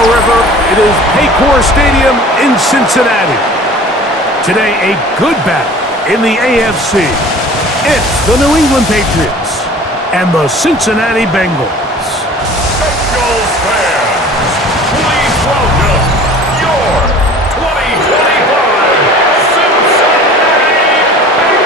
Ohio River. It is Paycor Stadium in Cincinnati. Today, a good battle in the AFC. It's the New England Patriots and the Cincinnati Bengals. Bengals fans, please welcome your 2025 Cincinnati Bengals.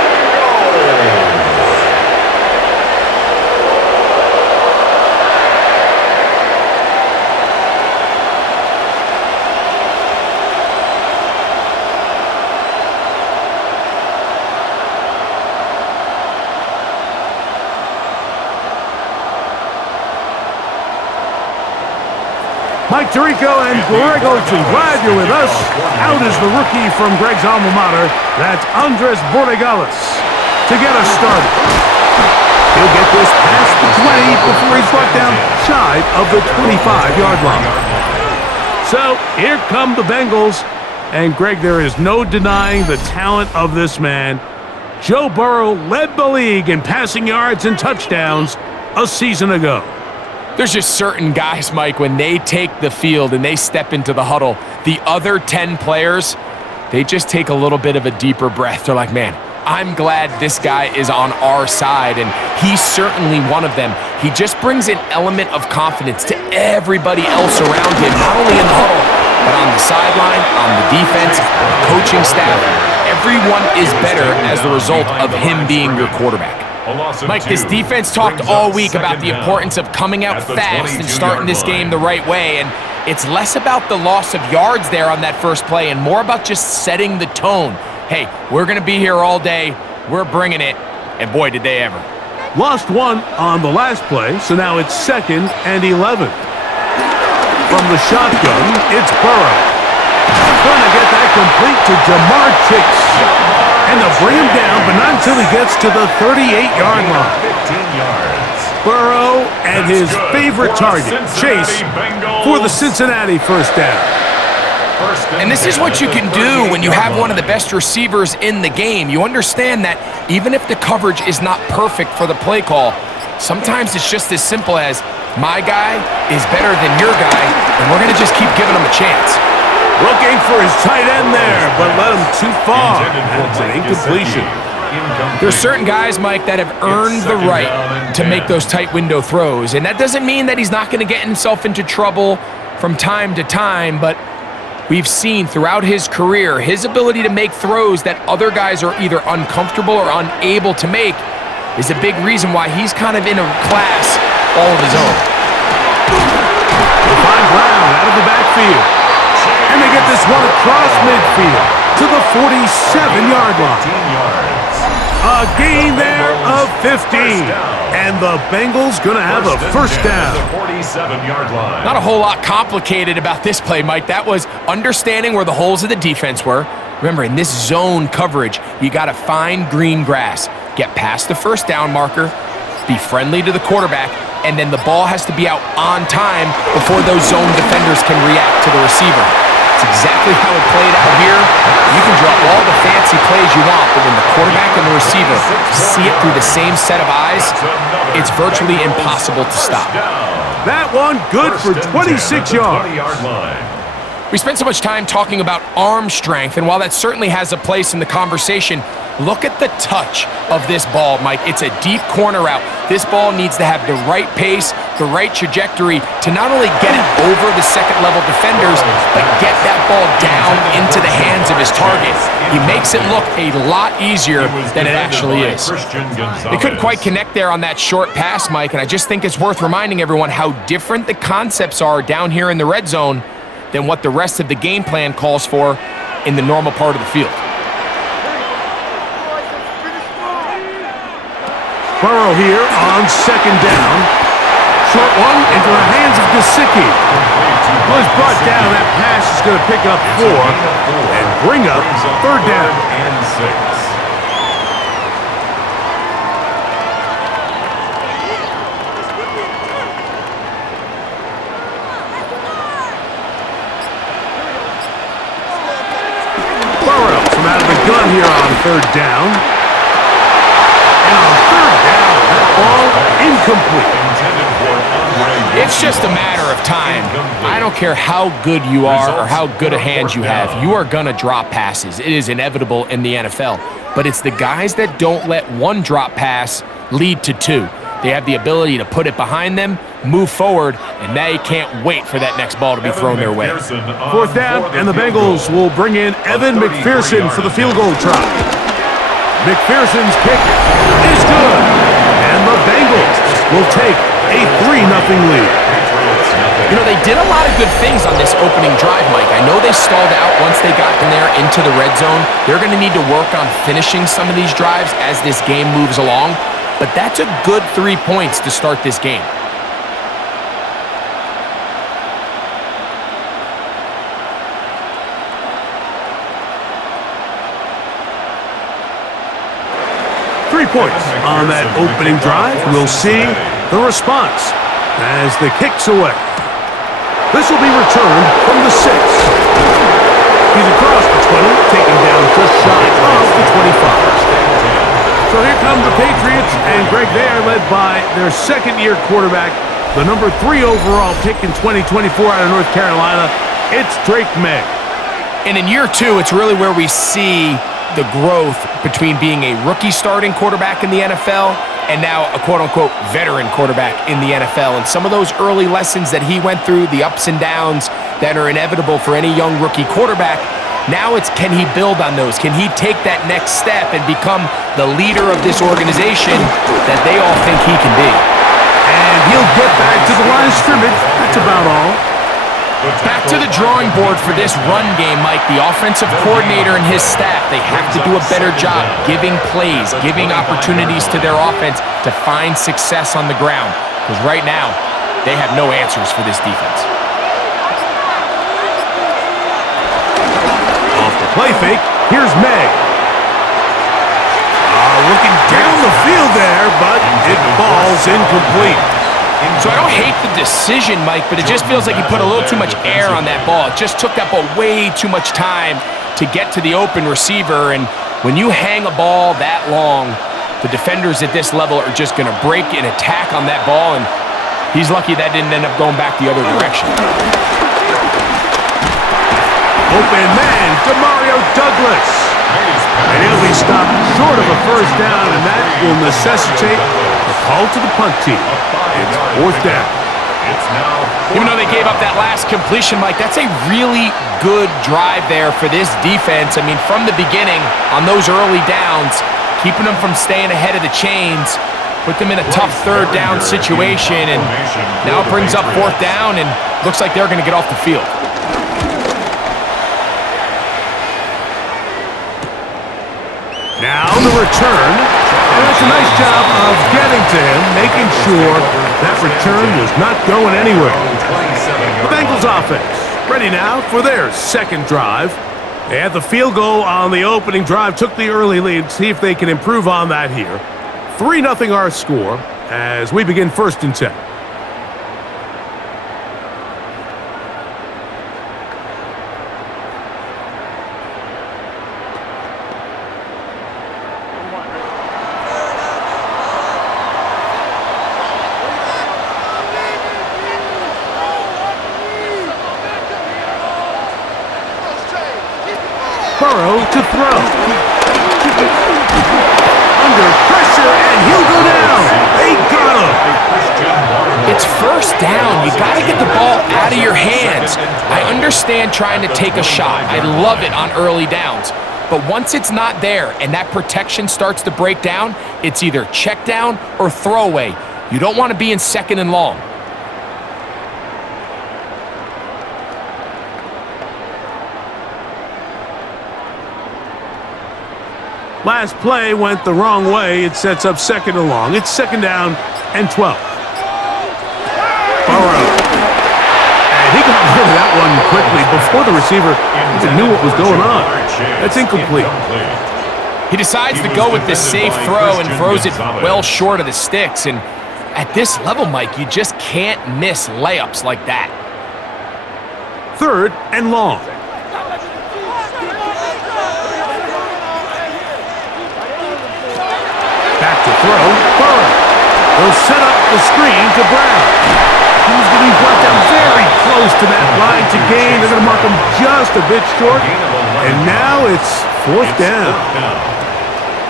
Mike Tirico and Greg Olsen, glad you're with us. Out is the rookie from Greg's alma mater. That's Andres Borregales to get us started. He'll get this past the 20 before he's brought down shy of the 25-yard line. So here come the Bengals. And Greg, there is no denying the talent of this man. Joe Burrow led the league in passing yards and touchdowns a season ago. There's just certain guys, Mike, when they take the field and they step into the huddle, the other 10 players, they just take a little bit of a deeper breath. They're like, man, I'm glad this guy is on our side, and he's certainly one of them. He just brings an element of confidence to everybody else around him, not only in the huddle, but on the sideline, on the defense, the coaching staff. Everyone is better as the result of him being your quarterback. Mike, this defense talked all week about the importance of coming out fast and starting this game the right way, and it's less about the loss of yards there on that first play and more about just setting the tone. Hey, we're going to be here all day. We're bringing it, and boy, did they ever. Lost one on the last play, so now it's 2nd and 11. From the shotgun, it's Burrow. Trying to get that complete to Jamar Chase. And they'll bring him down, but not until he gets to the 38-yard line. 15 yards. Burrow and his favorite target, Chase, for the Cincinnati first down. And this is what you can do when you have one of the best receivers in the game. You understand that even if the coverage is not perfect for the play call, sometimes it's just as simple as, my guy is better than your guy, and we're going to just keep giving him a chance. Looking for his tight end there, but led him too far. That's an incompletion. There's certain guys, Mike, that have earned the right to make those tight window throws, and that doesn't mean that he's not going to get himself into trouble from time to time, but we've seen throughout his career his ability to make throws that other guys are either uncomfortable or unable to make is a big reason why he's kind of in a class all of his own. They find Brown out of the backfield. And they get this one across midfield to the 47-yard line. A gain there of 15. And the Bengals going to have a first down. 47-yard line. Not a whole lot complicated about this play, Mike. That was understanding where the holes of the defense were. Remember, in this zone coverage, you got to find green grass. Get past the first down marker, be friendly to the quarterback, and then the ball has to be out on time before those zone defenders can react to the receiver. It's exactly how it played out here. You can draw all the fancy plays you want, but when the quarterback and the receiver see it through the same set of eyes, it's virtually impossible to stop. That one good for 26 yards. We spent so much time talking about arm strength, and while that certainly has a place in the conversation, look at the touch of this ball, Mike. It's a deep corner route. This ball needs to have the right pace, the right trajectory to not only get it over the second-level defenders, but get that ball down into the hands of his target. He makes it look a lot easier than it actually is. They couldn't quite connect there on that short pass, Mike, and I just think it's worth reminding everyone how different the concepts are down here in the red zone than what the rest of the game plan calls for in the normal part of the field. Burrow here on 2nd down. Short one into the hands of Gesicki. Was brought down. That pass is going to pick up 4 and bring up 3rd down. Burrow from out of the gun here on 3rd down. And on 3rd down, that ball incomplete. Intended for Andre. It's just a matter of time. I don't care how good you are or how good a hand you have. You are going to drop passes. It is inevitable in the NFL. But it's the guys that don't let one drop pass lead to two. They have the ability to put it behind them, move forward, and they can't wait for that next ball to be thrown their way. Fourth down, and the Bengals will bring in Evan McPherson for the field goal try. McPherson's kick is good, and the Bengals will take a 3-0 lead. You know, they did a lot of good things on this opening drive, Mike. I know they stalled out once they got in there into the red zone. They're going to need to work on finishing some of these drives as this game moves along. But that's a good 3 points to start this game. Points on that opening drive. We'll see the response as the kick's away. This will be returned from the 6. He's across the 20, taken down just shy of the 25. So here come the Patriots, and Greg, they are led by their second-year quarterback, the number 3 overall pick in 2024 out of North Carolina. It's Drake Maye. And in year 2, it's really where we see the growth between being a rookie starting quarterback in the NFL and now a quote-unquote veteran quarterback in the NFL. And some of those early lessons that he went through, the ups and downs that are inevitable for any young rookie quarterback, now it's can he build on those? Can he take that next step and become the leader of this organization that they all think he can be? And he'll get back to the line of scrimmage. That's about all. Back to the drawing board for this run game, Mike. The offensive coordinator and his staff, they have to do a better job giving plays, giving opportunities to their offense to find success on the ground. Because right now, they have no answers for this defense. Off the play fake, here's Maye. Looking down the field there, but it falls incomplete. So I don't hate the decision, Mike, but it just feels like he put a little too much air on that ball. It just took that ball way too much time to get to the open receiver. And when you hang a ball that long, the defenders at this level are just going to break and attack on that ball. And he's lucky that didn't end up going back the other direction. Open man, Demario Douglas. And he'll be stopped short of a first down, and that will necessitate a call to the punt team. It's fourth down. Even though they gave up that last completion, Mike, that's a really good drive there for this defense. I mean, from the beginning, on those early downs, keeping them from staying ahead of the chains, put them in a tough third down situation, and now it brings up fourth down, and looks like they're going to get off the field. Now the return, and it's a nice job of getting to him, making sure that return was not going anywhere. The Bengals offense ready now for their second drive. They had the field goal on the opening drive, took the early lead. See if they can improve on that here. 3-0 our score as we begin 1st and 10. To throw. Under pressure, and he'll go down. They got him. It's first down. You got to get the ball out of your hands. I understand trying to take a shot. I love it on early downs. But once it's not there and that protection starts to break down, it's either check down or throwaway. You don't want to be in 2nd and long. Last play went the wrong way. It sets up 2nd and long. It's 2nd down and 12. Burrow. And he got rid of that one quickly before the receiver even knew what was going on. That's incomplete. He decides to go with this safe throw and throws it well short of the sticks. And at this level, Mike, you just can't miss layups like that. 3rd and long. Back to throw. Burrow. They'll will set up the screen to Brown. He's going to be brought down very close to that line to gain. They're going to mark him just a bit short. And now it's fourth down.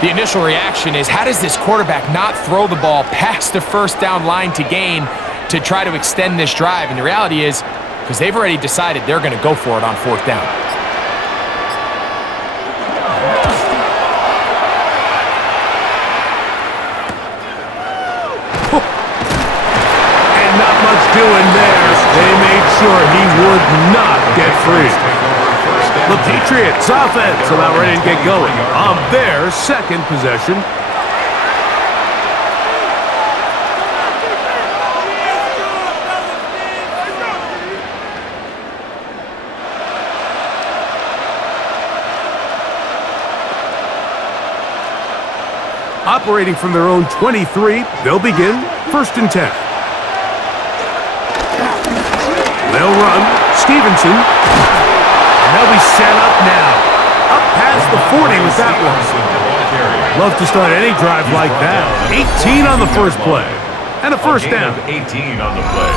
The initial reaction is, how does this quarterback not throw the ball past the first down line to gain to try to extend this drive? And the reality is, because they've already decided they're going to go for it on fourth down. And not much doing there. They made sure he would not get free. The Patriots offense about ready to get going on their second possession. Operating from their own 23, they'll begin 1st and 10. They'll run. Stevenson. And they'll be set up now. Up past the 40 with that one. Love to start any drive like that. 18 on the first play. And a first down. 18 on the play.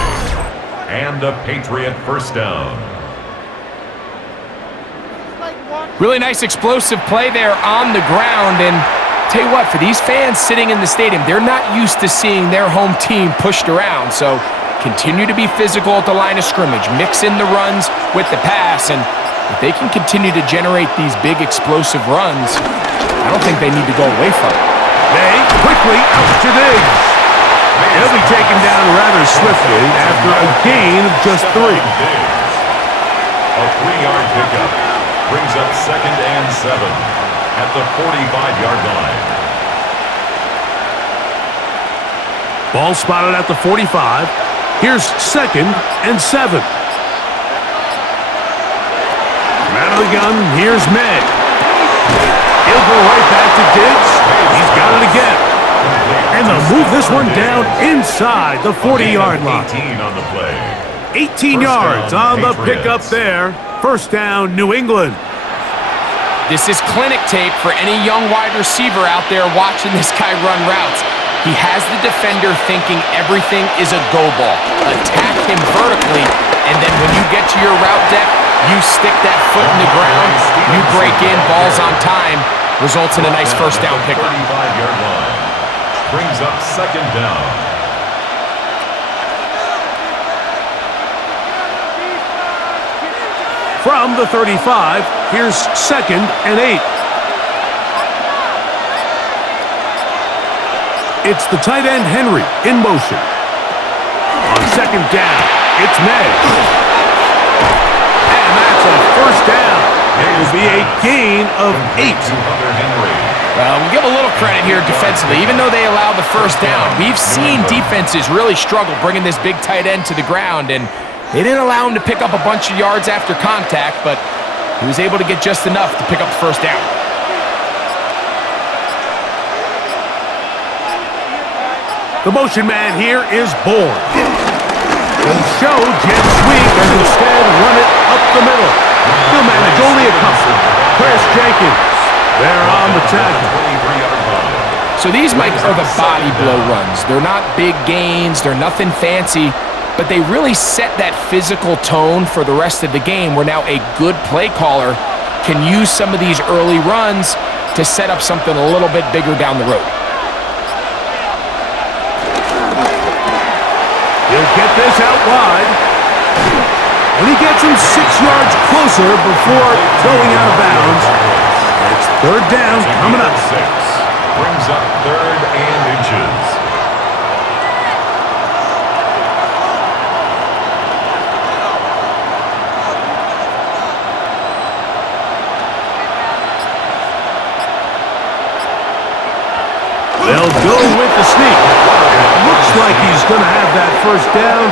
And a Patriot first down. Really nice explosive play there on the ground. And tell you what, for these fans sitting in the stadium, they're not used to seeing their home team pushed around. So continue to be physical at the line of scrimmage. Mix in the runs with the pass. And if they can continue to generate these big explosive runs, I don't think they need to go away from it. Maye quickly out to Diggs. He'll be taken down rather swiftly after a gain of just 3. A 3-yard pickup brings up 2nd and 7 at the 45-yard line. Ball spotted at the 45. Here's 2nd and 7. Out of the gun, here's Maye. He'll go right back to Diggs. He's got it again. And they'll move this one down inside the 40-yard line. 18 on the play. 18 yards on the pickup there. First down, New England. This is clinic tape for any young wide receiver out there watching this guy run routes. He has the defender thinking everything is a go ball. Attack him vertically, and then when you get to your route deck, you stick that foot in the ground, you break in, balls on time, results in a nice first down pickup. 35-yard line brings up 2nd down. From the 35, here's 2nd and 8. It's the tight end Henry in motion. On 2nd down, it's Maye. And that's a first down. It will be a gain of 8. Well, we'll give a little credit here defensively. Even though they allowed the first down, we've seen defenses really struggle bringing this big tight end to the ground, and they didn't allow him to pick up a bunch of yards after contact, but he was able to get just enough to pick up the first down. The motion man here is Bourne. He'll show jet sweep and instead run it up the middle. He'll manage only a couple. Chris Jenkins, they're on the tackle. So these, Mike, are the body blow runs. They're not big gains. They're nothing fancy, but they really set that physical tone for the rest of the game where now a good play caller can use some of these early runs to set up something a little bit bigger down the road. He'll get this out wide. And he gets him 6 yards closer before going out of bounds. It's 3rd down coming up. 6 brings up 3rd and inches. They'll go with the sneak. Looks like he's going to have that first down.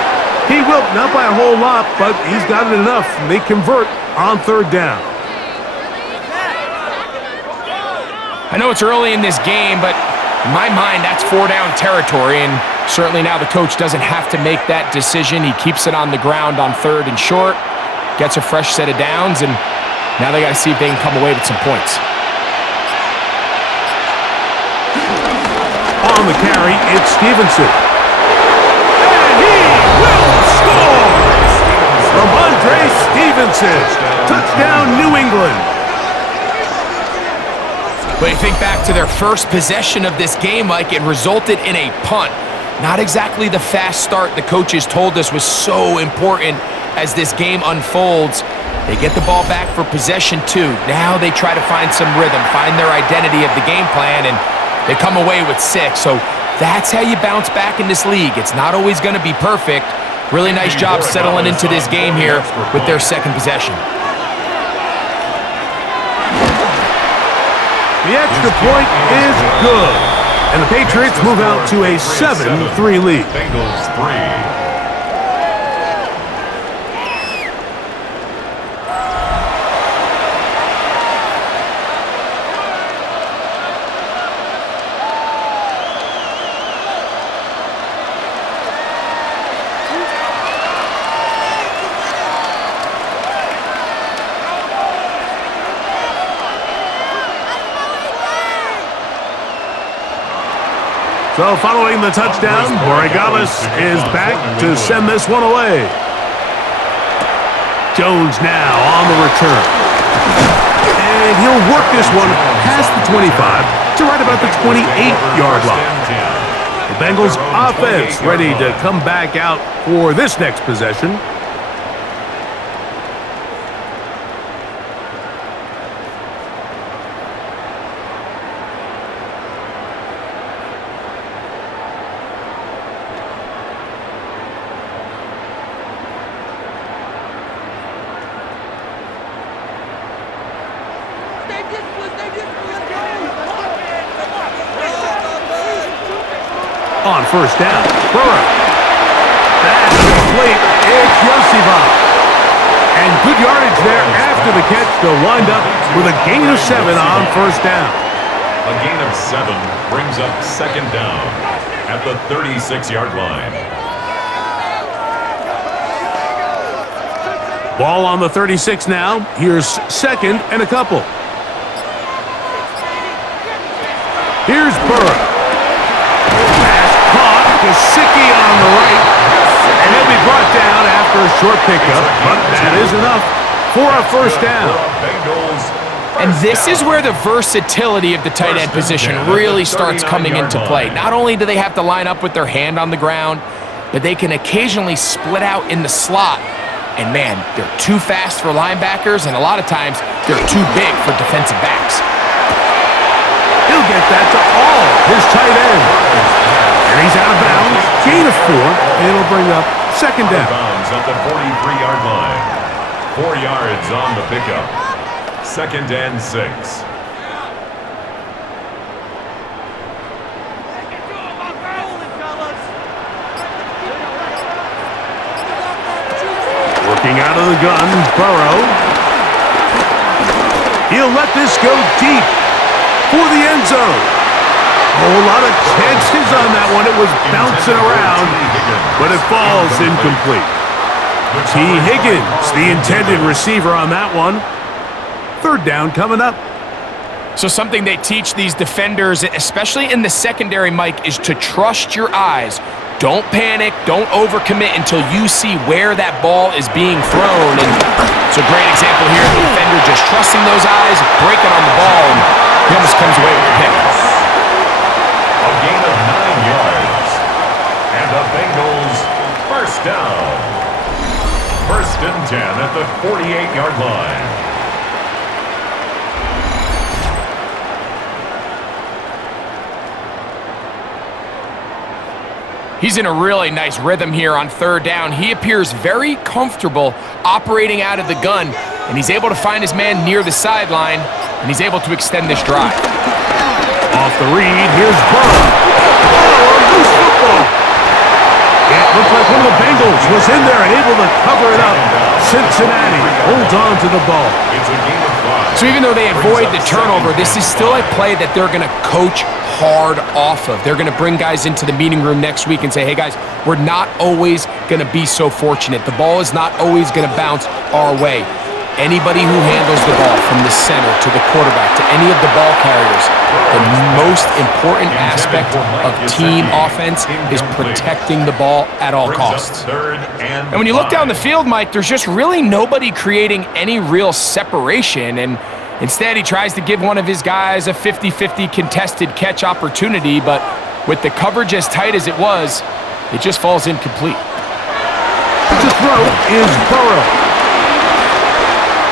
He will, not by a whole lot, but he's got it enough. They convert on 3rd down. I know it's early in this game, but in my mind, that's 4-down territory, and certainly now the coach doesn't have to make that decision. He keeps it on the ground on 3rd and short, gets a fresh set of downs, and now they got to see if they can come away with some points. On On the carry, it's Stevenson. And he will score! Ramondre Stevenson. Touchdown, New England. But you think back to their first possession of this game, Mike, it resulted in a punt. Not exactly the fast start the coaches told us was so important as this game unfolds. They get the ball back for possession 2. Now they try to find some rhythm, find their identity of the game plan, and they come away with 6. So that's how you bounce back in this league. It's not always going to be perfect. Really nice job settling into this game here with their second possession. The extra point is good. And the Patriots move out to a 7-3 lead. Bengals 3. So following the touchdown, Borregales is back to send this one away. Jones now on the return. And he'll work this one past the 25 to right about the 28-yard line. The Bengals offense ready to come back out for this next possession. On first down, Burrow. That's complete. It's Yosivov. And good yardage there after the catch. They'll wind up with a gain of 7 on first down. A gain of 7 brings up second down at the 36-yard line. Ball on the 36 now. Here's second and a couple. Here's Burrow. Gesicki on the right, and he'll be brought down after a short pickup, but that is enough for a first down. And this is where the versatility of the tight end position really starts coming into play. Not only do they have to line up with their hand on the ground, but they can occasionally split out in the slot. And man, they're too fast for linebackers, and a lot of times they're too big for defensive backs. He'll get that to all his tight end. And he's out of bounds, gain of 4, and it'll bring up second down. Out of bounds at the 43-yard line. 4 yards on the pickup. Second and 6. Working out of the gun, Burrow. He'll let this go deep for the end zone. A whole lot of chances on that one. It was bouncing around, but it falls incomplete. T. Higgins, the intended receiver on that one. Third down coming up. So something they teach these defenders, especially in the secondary, Mike, is to trust your eyes. Don't panic. Don't overcommit until you see where that ball is being thrown. And it's a great example here. The defender just trusting those eyes, breaking on the ball, and he almost comes away with the pick. A gain of 9 yards. And the Bengals first down. First and 10 at the 48-yard line. He's in a really nice rhythm here on third down. He appears very comfortable operating out of the gun, and he's able to find his man near the sideline, and he's able to extend this drive. Off the read, here's Burrow. Oh, a loose football. It looked like one of the Bengals was in there and able to cover it up. Cincinnati holds on to the ball. It's a gain of 5. So even though they avoid the turnover, this is still a play that they're going to coach hard off of. They're going to bring guys into the meeting room next week and say, hey guys, we're not always going to be so fortunate. The ball is not always going to bounce our way. Anybody who handles the ball from the center to the quarterback to any of the ball carriers, the most important aspect of team offense is protecting the ball at all costs. And when you look down the field, Mike, there's just really nobody creating any real separation, and instead he tries to give one of his guys a 50-50 contested catch opportunity, but with the coverage as tight as it was, it just falls incomplete. To throw is Burrow.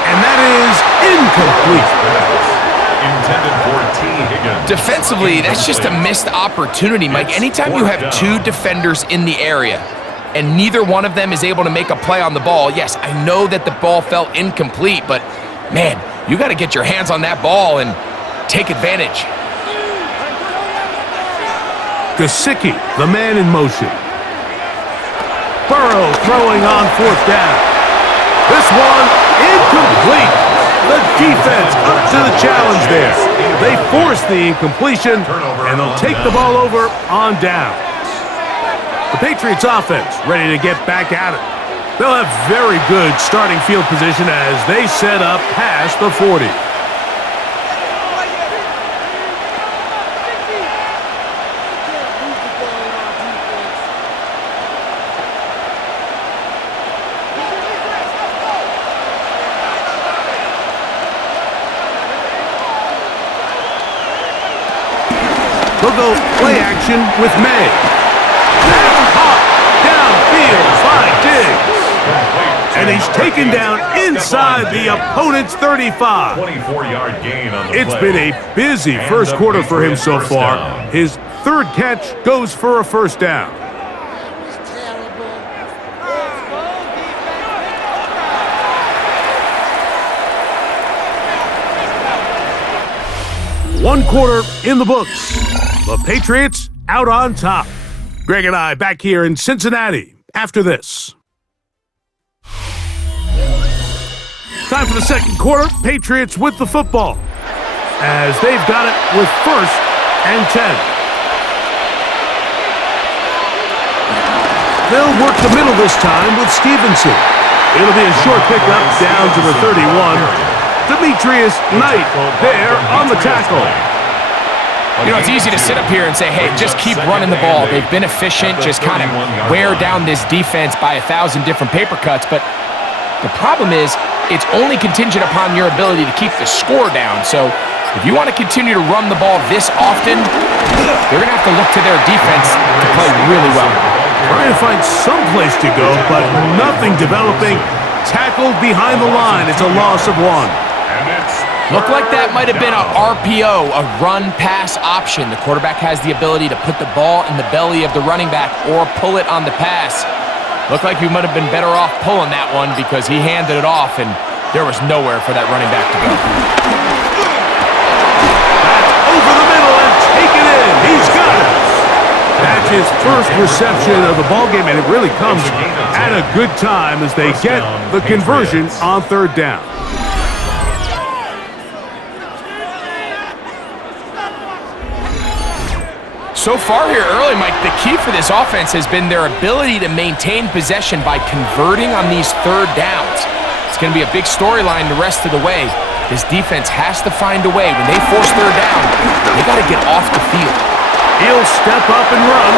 And that is incomplete. Intended for T. Higgins. Defensively, that's just a missed opportunity, Mike. Anytime you have two defenders in the area and neither one of them is able to make a play on the ball, yes, I know that the ball felt incomplete, but man, you got to get your hands on that ball and take advantage. Gesicki, the man in motion. Burrow throwing on 4th down. This one incomplete. The defense up to the challenge there. They force the incompletion, and they'll take the ball over on downs. The Patriots offense ready to get back at it. They'll have very good starting field position as they set up past the 40. They'll go play action with Maye. That's caught downfield by Diggs. And he's taken down inside the opponent's 35. 24-yard gain on the It's play. been a busy first quarter for him so far. His 3rd catch goes for a 1st down. One quarter in the books. The Patriots out on top. Greg and I back here in Cincinnati after this. Time for the second quarter. Patriots with the football as they've got it with 1st and 10. They'll work the middle this time with Stevenson. It'll be a short pickup down to the 31. Demetrius Knight there on the tackle. You know, it's easy to sit up here and say, hey, just keep running the ball. They've been efficient, just kind of wear down this defense by 1,000 different paper cuts. But the problem is, it's only contingent upon your ability to keep the score down. So if you want to continue to run the ball this often, they're going to have to look to their defense to play really well. Trying to find some place to go, but nothing developing. Tackled behind the line. It's a loss of 1. Looked like that might have been a RPO, a run-pass option. The quarterback has the ability to put the ball in the belly of the running back or pull it on the pass. Looked like he might have been better off pulling that one because he handed it off, and there was nowhere for that running back to go. That's over the middle and taken in. He's got it. That's his first reception of the ballgame, and it really comes at a good time as they get the conversion on 3rd down. So far here early, Mike, the key for this offense has been their ability to maintain possession by converting on these 3rd downs. It's going to be a big storyline the rest of the way. This defense has to find a way. When they force 3rd down, they got to get off the field. He'll step up and run.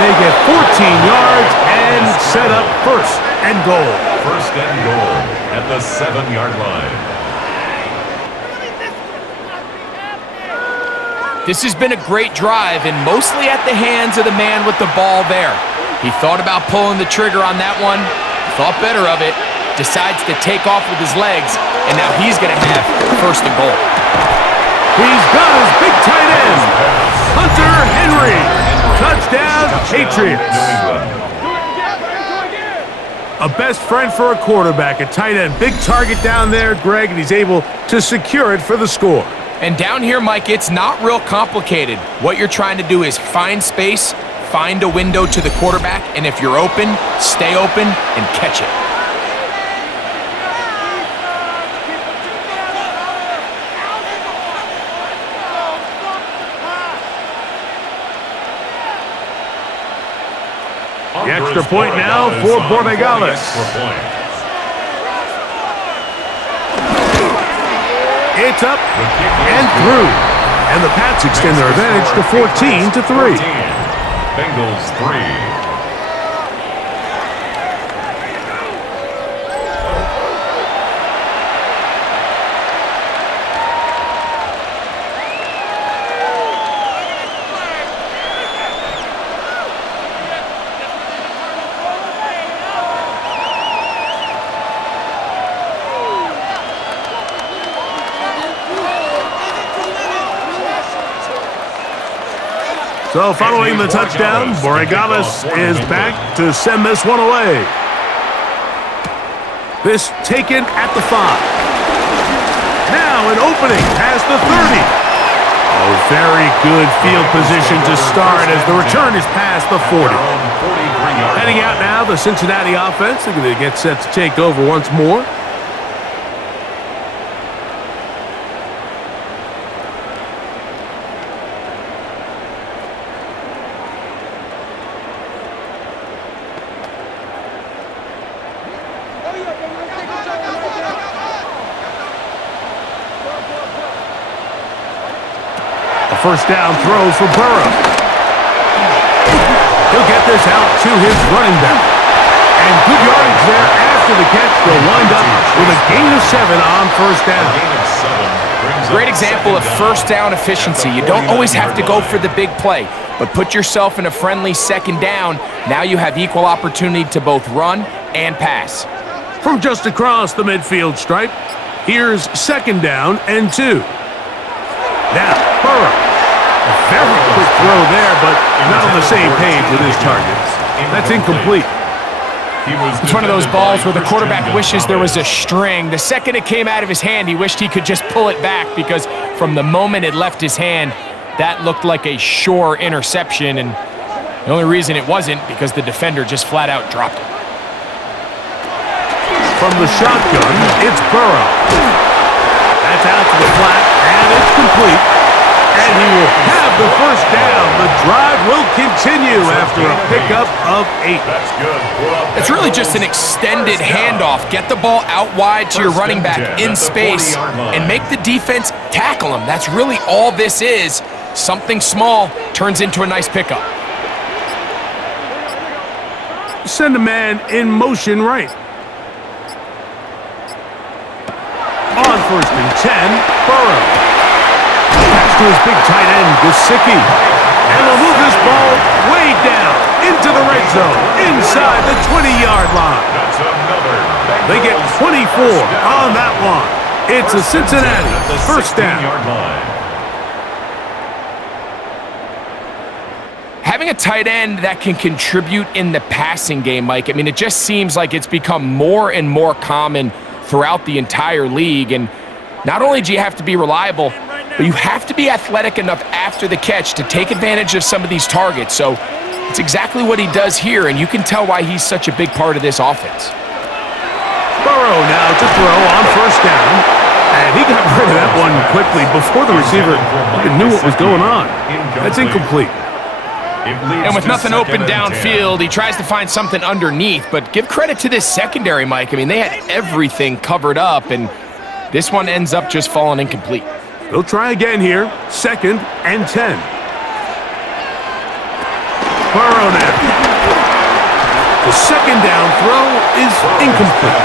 They get 14 yards and set up 1st and goal. 1st and goal at the 7-yard line. This has been a great drive, and mostly at the hands of the man with the ball there. He thought about pulling the trigger on that one, thought better of it, decides to take off with his legs, and now he's going to have 1st and goal. He's got his big tight end, Hunter Henry. Touchdown, Patriots. A best friend for a quarterback, a tight end. Big target down there, Greg, and he's able to secure it for the score. And down here, Mike, it's not real complicated. What you're trying to do is find space, find a window to the quarterback, and if you're open, stay open and catch it. The extra point now for Bengals. It's up and through. And the Pats extend their advantage to 14-3. Bengals 3. So following the touchdown, Borregales is back to send this one away. This taken at the 5. Now an opening past the 30. Oh, very good field position to start as the return is past the 40. Heading out now, the Cincinnati offense. They're going to get set to take over once more. First down throw for Burrow. He'll get this out to his running back. And good yardage there after the catch. They'll wind up with a gain of 7 on first down. Great example of first down efficiency. You don't always have to go for the big play, but put yourself in a friendly second down. Now you have equal opportunity to both run and pass. From just across the midfield stripe, here's second down and 2. Now, Burrow. A very quick throw there, but not on the same page with his target. That's incomplete. It's one of those balls where the quarterback wishes there was a string. The second it came out of his hand, he wished he could just pull it back because from the moment it left his hand, that looked like a sure interception, and the only reason it wasn't because the defender just flat out dropped it. From the shotgun, it's Burrow. That's out to the flat, and it's complete. And he will have the first down. The drive will continue after a pickup of 8. That's good. It's really just an extended handoff. Get the ball out wide to your running back in space and make the defense tackle him. That's really all this is. Something small turns into a nice pickup. Send a man in motion right. On first and 10, Burrow. Pass to his big tight end, Gesicki. And they'll move this ball way down into the red zone, inside the 20-yard line. They get 24 on that one. It's a Cincinnati first down. Having a tight end that can contribute in the passing game, Mike, I mean, it just seems like it's become more and more common throughout the entire league. And not only do you have to be reliable, but you have to be athletic enough after the catch to take advantage of some of these targets. So it's exactly what he does here, and you can tell why he's such a big part of this offense. Burrow now to throw on first down, and he got rid of that one quickly before the receiver even knew what was going on. That's incomplete. And with nothing open downfield, he tries to find something underneath, but give credit to this secondary, Mike. I mean, they had everything covered up, and this one ends up just falling incomplete. They'll try again here, second and 10. Burrow now. The second down throw is incomplete.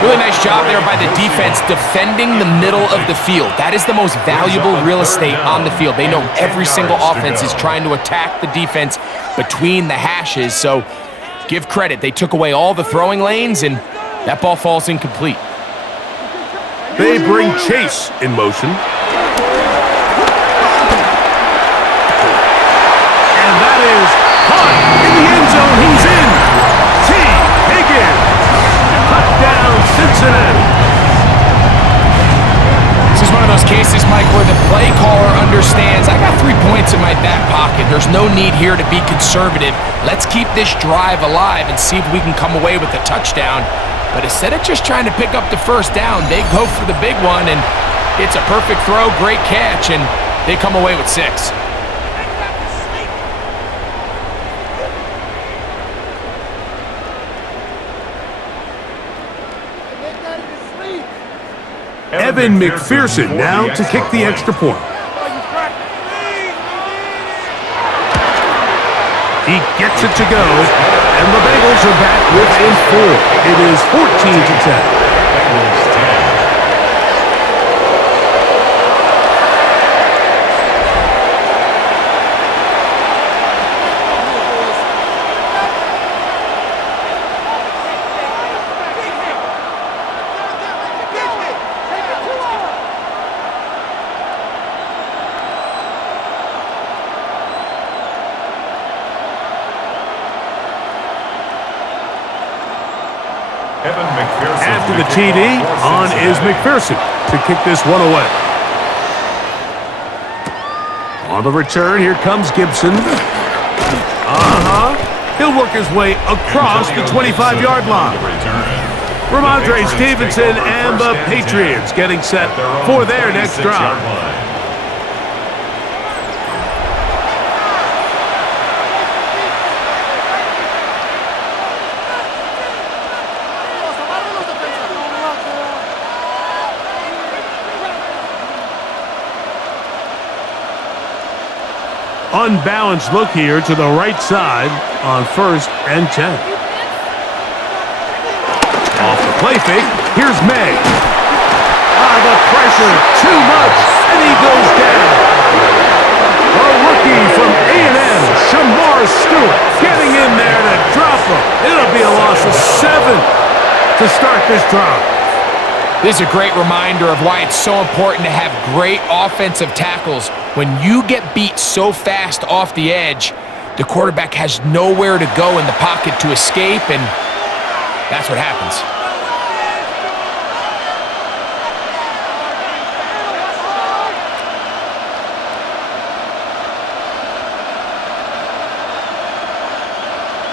Really nice job there by the defense defending the middle of the field. That is the most valuable real estate on the field. They know every single offense is trying to attack the defense between the hashes, so give credit. They took away all the throwing lanes, and that ball falls incomplete. They bring Chase in motion. And that is caught in the end zone. He's in. T. Higgins. Touchdown, Cincinnati. This is one of those cases, Mike, where the play caller understands, I got 3 points in my back pocket. There's no need here to be conservative. Let's keep this drive alive and see if we can come away with a touchdown. But instead of just trying to pick up the first down, they go for the big one, and it's a perfect throw, great catch, and they come away with 6. Evan McPherson now to kick the extra point. He gets it to go, and the Bengals are back within 4. It is 14-10. Bengals 10. After the TD, on is McPherson to kick this one away. On the return, here comes Gibson. He'll work his way across the 25-yard line. Ramondre Stevenson and the Patriots getting set for their next drive. Unbalanced look here to the right side on 1st and 10. Off the play fake, here's Maye. The pressure, too much, and he goes down. A rookie from A&M, Shamar Stewart, getting in there to drop him. It'll be a loss of 7 to start this drive. This is a great reminder of why it's so important to have great offensive tackles. When you get beat so fast off the edge, the quarterback has nowhere to go in the pocket to escape, and that's what happens.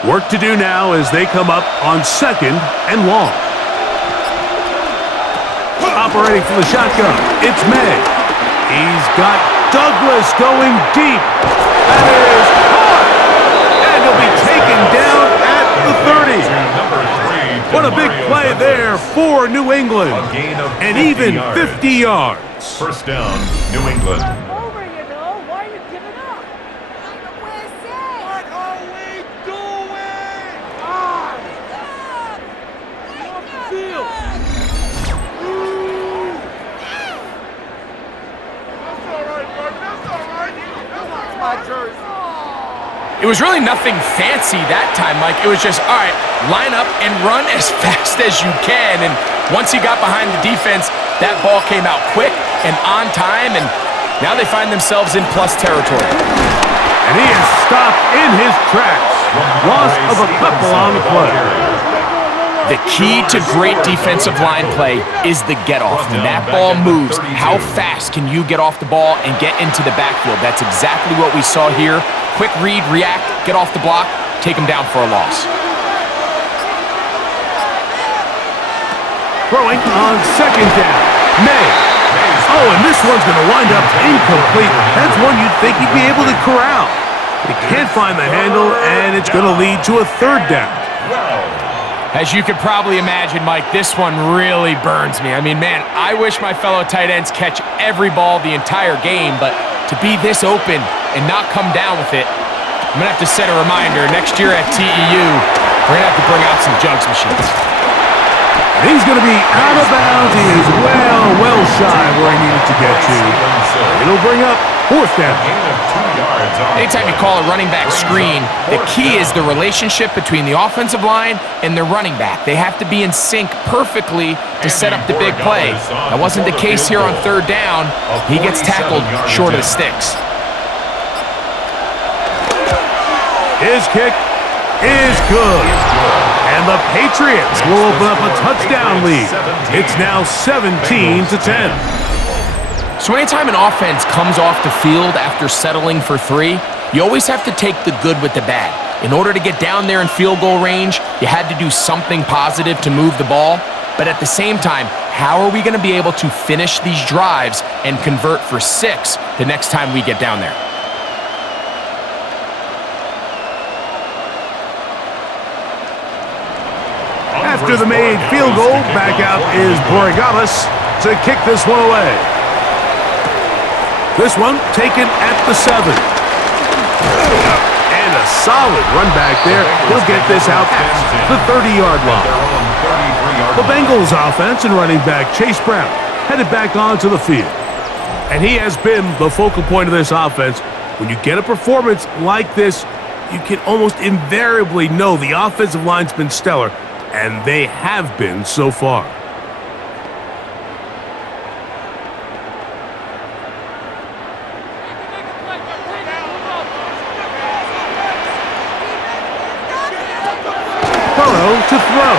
Work to do now as they come up on 2nd and long. Operating from the shotgun, it's Maye. He's got Douglas going deep. That is caught. And he'll be taken down at the 30. What a big play there for New England. And even 50 yards. First down, New England. It was really nothing fancy that time, Mike. It was just, all right, line up and run as fast as you can. And once he got behind the defense, that ball came out quick and on time, and now they find themselves in plus territory. And he is stopped in his tracks. Loss of a couple on the play. The key to great defensive line play is the get-off. When that ball moves, how fast can you get off the ball and get into the backfield? That's exactly what we saw here. Quick read, react, get off the block, take him down for a loss. Throwing on 2nd down. Maye. Oh, and this one's going to wind up incomplete. That's one you'd think he'd be able to corral. But he can't find the handle, and it's going to lead to a 3rd down. As you could probably imagine, Mike, this one really burns me. I mean, man, I wish my fellow tight ends catch every ball the entire game, but to be this open and not come down with it, I'm going to have to set a reminder. Next year at TEU, we're going to have to bring out some jugs machines. He's going to be out of bounds. He is well shy where he needed to get to. It'll bring up 4th down. Anytime you call a running back screen, the key is the relationship between the offensive line and the running back. They have to be in sync perfectly to set up the big play. That wasn't the case here on 3rd down. He gets tackled short of the sticks. His kick is good. And the Patriots will open up a touchdown lead. It's now 17-10. So anytime an offense comes off the field after settling for 3, you always have to take the good with the bad. In order to get down there in field goal range, you had to do something positive to move the ball. But at the same time, how are we going to be able to finish these drives and convert for 6 the next time we get down there? After the made field goal, back out is Borregales to kick this one away. This one taken at the 7. And a solid run back there. He'll get this out past the 30-yard line. The Bengals offense and running back Chase Brown headed back onto the field. And he has been the focal point of this offense. When you get a performance like this, you can almost invariably know the offensive line's been stellar, and they have been so far. Burrow to throw.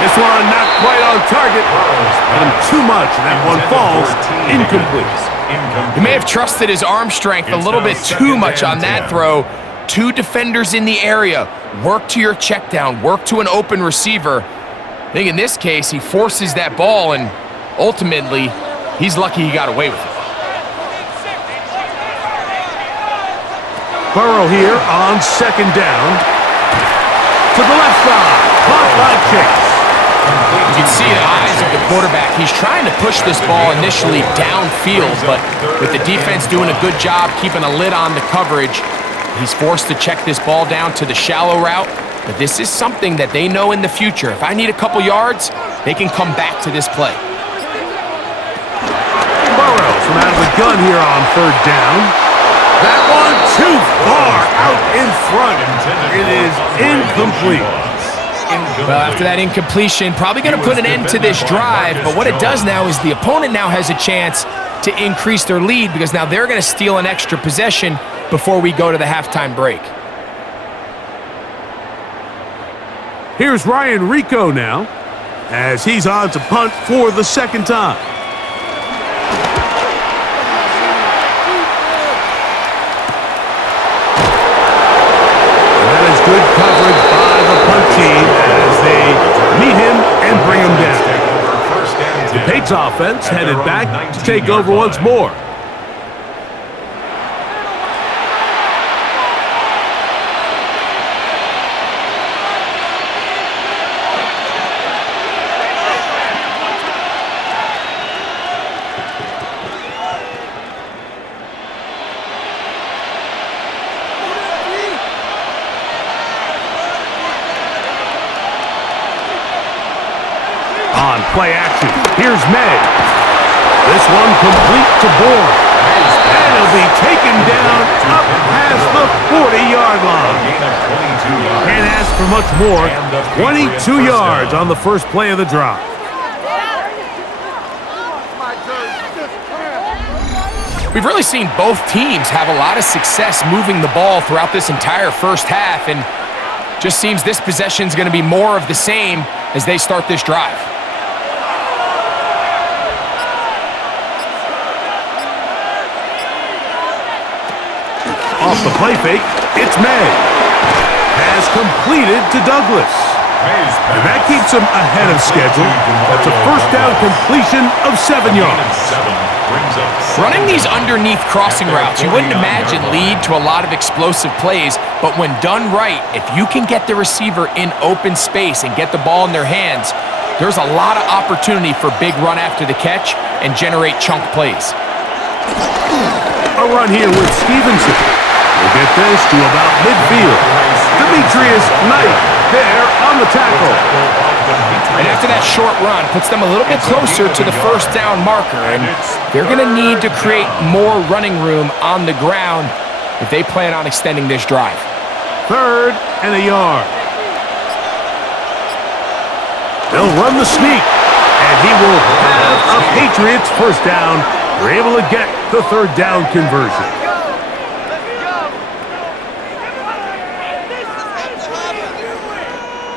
This one not quite on target. Let him too much, and that one falls incomplete. He may have trusted his arm strength a little bit too much on that throw. Two defenders in the area. Work to your check down. Work to an open receiver. I think in this case, he forces that ball, and ultimately, he's lucky he got away with it. Burrow here on second down. To the left side. Caught by Chase. You can see the eyes of the quarterback. He's trying to push this ball initially downfield, but with the defense doing a good job keeping a lid on the coverage, he's forced to check this ball down to the shallow route. But this is something that they know in the future. If I need a couple yards, they can come back to this play. Burrow from out of the gun here on third down. That one too far out in front. It is incomplete. Well, after that incompletion, probably going to put an end to this drive, but what it does now is the opponent now has a chance to increase their lead because now they're going to steal an extra possession before we go to the halftime break. Here's Ryan Rico now as he's on to punt for the second time. And that is good coverage by the punt team as they meet him and bring him down. The Patriots offense headed back to take over once more. On play action, here's Maye. This one complete to Bourne. And he'll be taken down up past the 40-yard line. Can't ask for much more. 22 yards on the first play of the drive. We've really seen both teams have a lot of success moving the ball throughout this entire first half, and just seems this possession is going to be more of the same as they start this drive. Off the play fake, it's Maye. Has completed to Douglas. And that keeps him ahead of schedule. That's a first down completion of 7 yards. Running these underneath crossing routes, you wouldn't imagine lead to a lot of explosive plays, but when done right, if you can get the receiver in open space and get the ball in their hands, there's a lot of opportunity for big run after the catch and generate chunk plays. A run here with Stevenson. We'll get this to about midfield. Demetrius Knight there on the tackle. And after that short run, puts them a little bit closer to the first down marker, and they're going to need to create more running room on the ground if they plan on extending this drive. 3rd and a yard. They'll run the sneak, and he will have a Patriots first down. They're able to get the 3rd down conversion.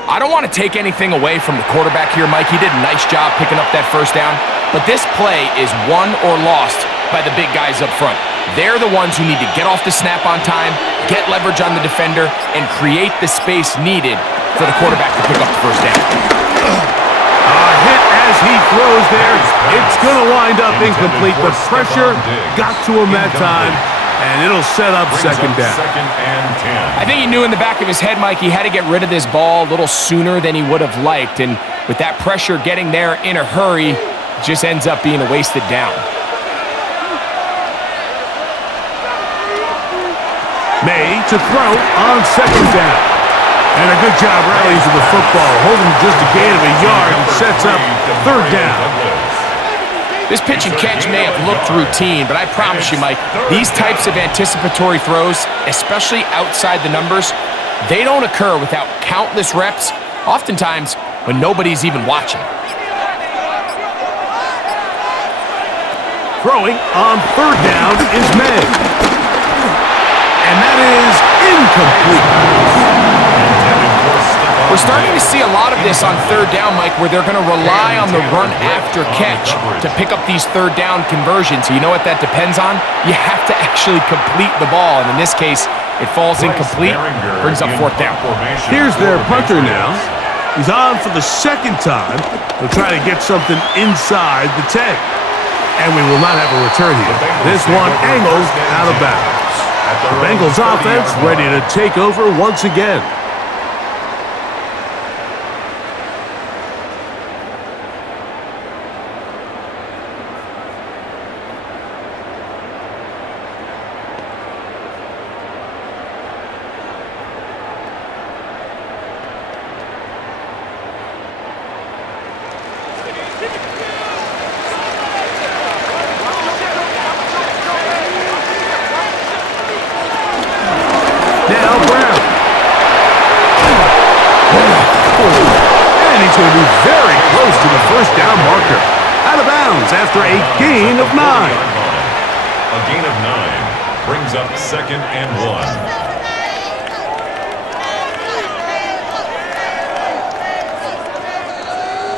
I don't want to take anything away from the quarterback here, Mike. He did a nice job picking up that first down, but this play is won or lost by the big guys up front. They're the ones who need to get off the snap on time, get leverage on the defender, and create the space needed for the quarterback to pick up the first down. Hit as he throws there. It's going to wind up incomplete. The pressure got to him that time, and it'll set up second down. I think he knew in the back of his head, Mike, he had to get rid of this ball a little sooner than he would have liked, and with that pressure getting there in a hurry, it just ends up being a wasted down. Maye to throw on second down. And a good job rallying to the football, holding just a gain of a yard and sets up third down. This pitch and catch may have looked routine, but I promise you, Mike, these types of anticipatory throws, especially outside the numbers, they don't occur without countless reps, oftentimes when nobody's even watching. Throwing on third down is Maye. And that is incomplete. We're starting to see a lot of this on third down, Mike, where they're going to rely on the run after catch to pick up these third down conversions. You know what that depends on? You have to actually complete the ball, and in this case, it falls incomplete, brings up fourth down. Here's their punter now. He's on for the second time. He'll try to get something inside the 10. And we will not have a return here. This one angles out of bounds. The Bengals offense ready to take over once again. Now Brown. And he's going to be very close to the first down marker. Out of bounds after a gain of 9. A gain of 9 brings up second and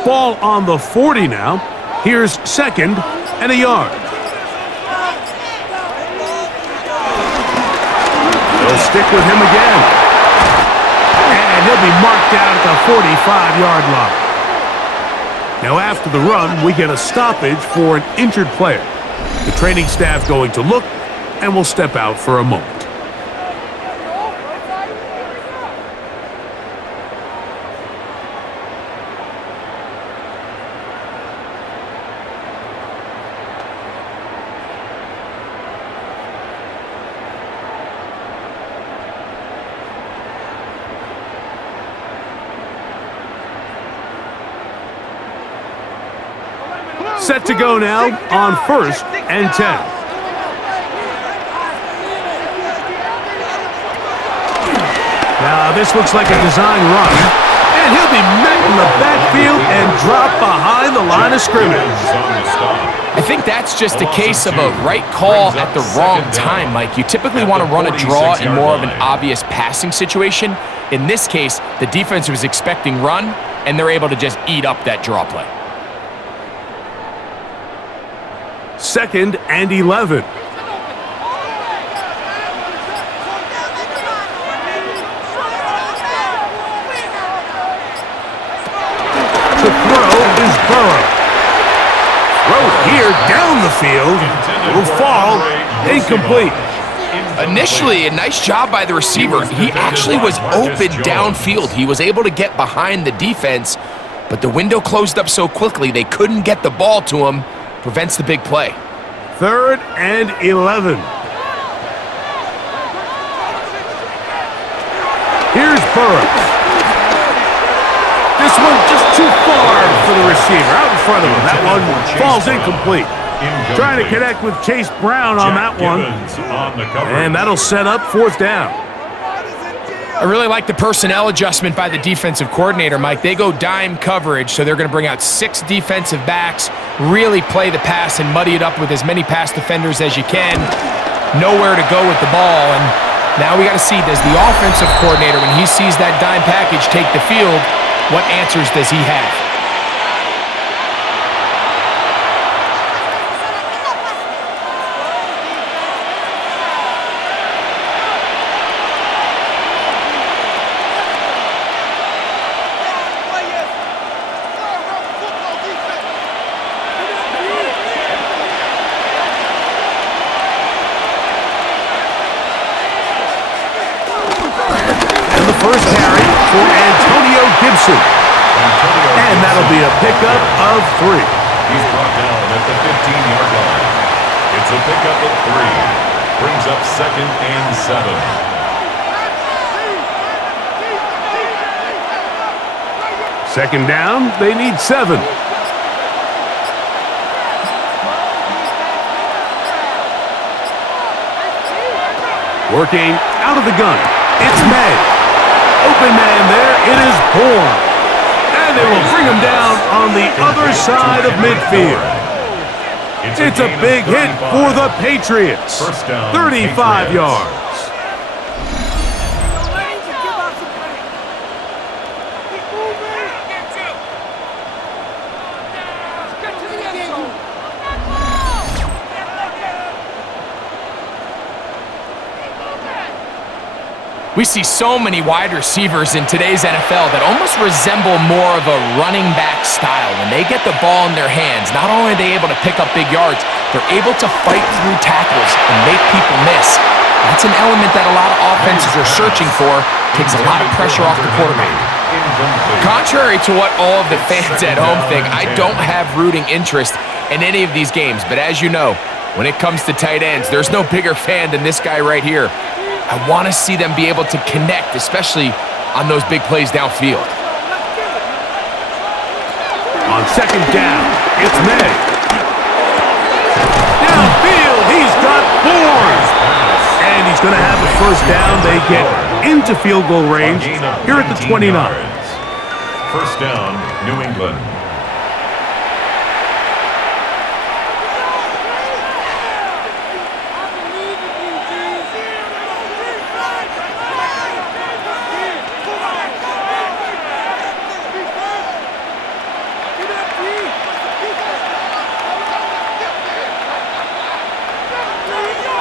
1. Ball on the 40 now. Here's second and a yard. They'll stick with him again. And he'll be marked down at the 45-yard line. Now after the run, we get a stoppage for an injured player. The training staff going to look and will step out for a moment. Set to go now on first and 10. Now this looks like a design run. And he'll be met in the backfield and dropped behind the line of scrimmage. I think that's just a case of a right call at the wrong time, Mike. You typically want to run a draw in more of an obvious passing situation. In this case, the defense was expecting run, and they're able to just eat up that draw play. Second and 11. To throw is Burrow. Throw here down the field. Will fall incomplete. Initially, a nice job by the receiver. He actually was open downfield. He was able to get behind the defense, but the window closed up so quickly they couldn't get the ball to him. Prevents the big play. Third and 11. Here's Burrow. This one just too far for the receiver. Out in front of him. That one falls incomplete. Trying to connect with Chase Brown on that one. And that'll set up fourth down. I really like the personnel adjustment by the defensive coordinator, Mike. They go dime coverage, so they're going to bring out 6 defensive backs, really play the pass and muddy it up with as many pass defenders as you can. Nowhere to go with the ball, and now we got to see, does the offensive coordinator, when he sees that dime package take the field, what answers does he have? First carry for Antonio Gibson. And that'll be a pickup of 3. He's brought down at the 15-yard line. It's a pickup of 3. Brings up second and 7. Second down, they need 7. Working out of the gun, it's Maye. Open man there, it is Bourne. And they will bring him down on the other side of midfield. It's a big hit for the Patriots. 35 yards. We see so many wide receivers in today's NFL that almost resemble more of a running back style. When they get the ball in their hands, not only are they able to pick up big yards, they're able to fight through tackles and make people miss. That's an element that a lot of offenses are searching for. Takes a lot of pressure off the quarterback. Contrary to what all of the fans at home think, I don't have rooting interest in any of these games. But as you know, when it comes to tight ends, there's no bigger fan than this guy right here. I want to see them be able to connect, especially on those big plays downfield. On second down, it's Maye. Downfield, he's got Bourne. And he's going to have a first down. They get into field goal range here at the 29. First down, New England.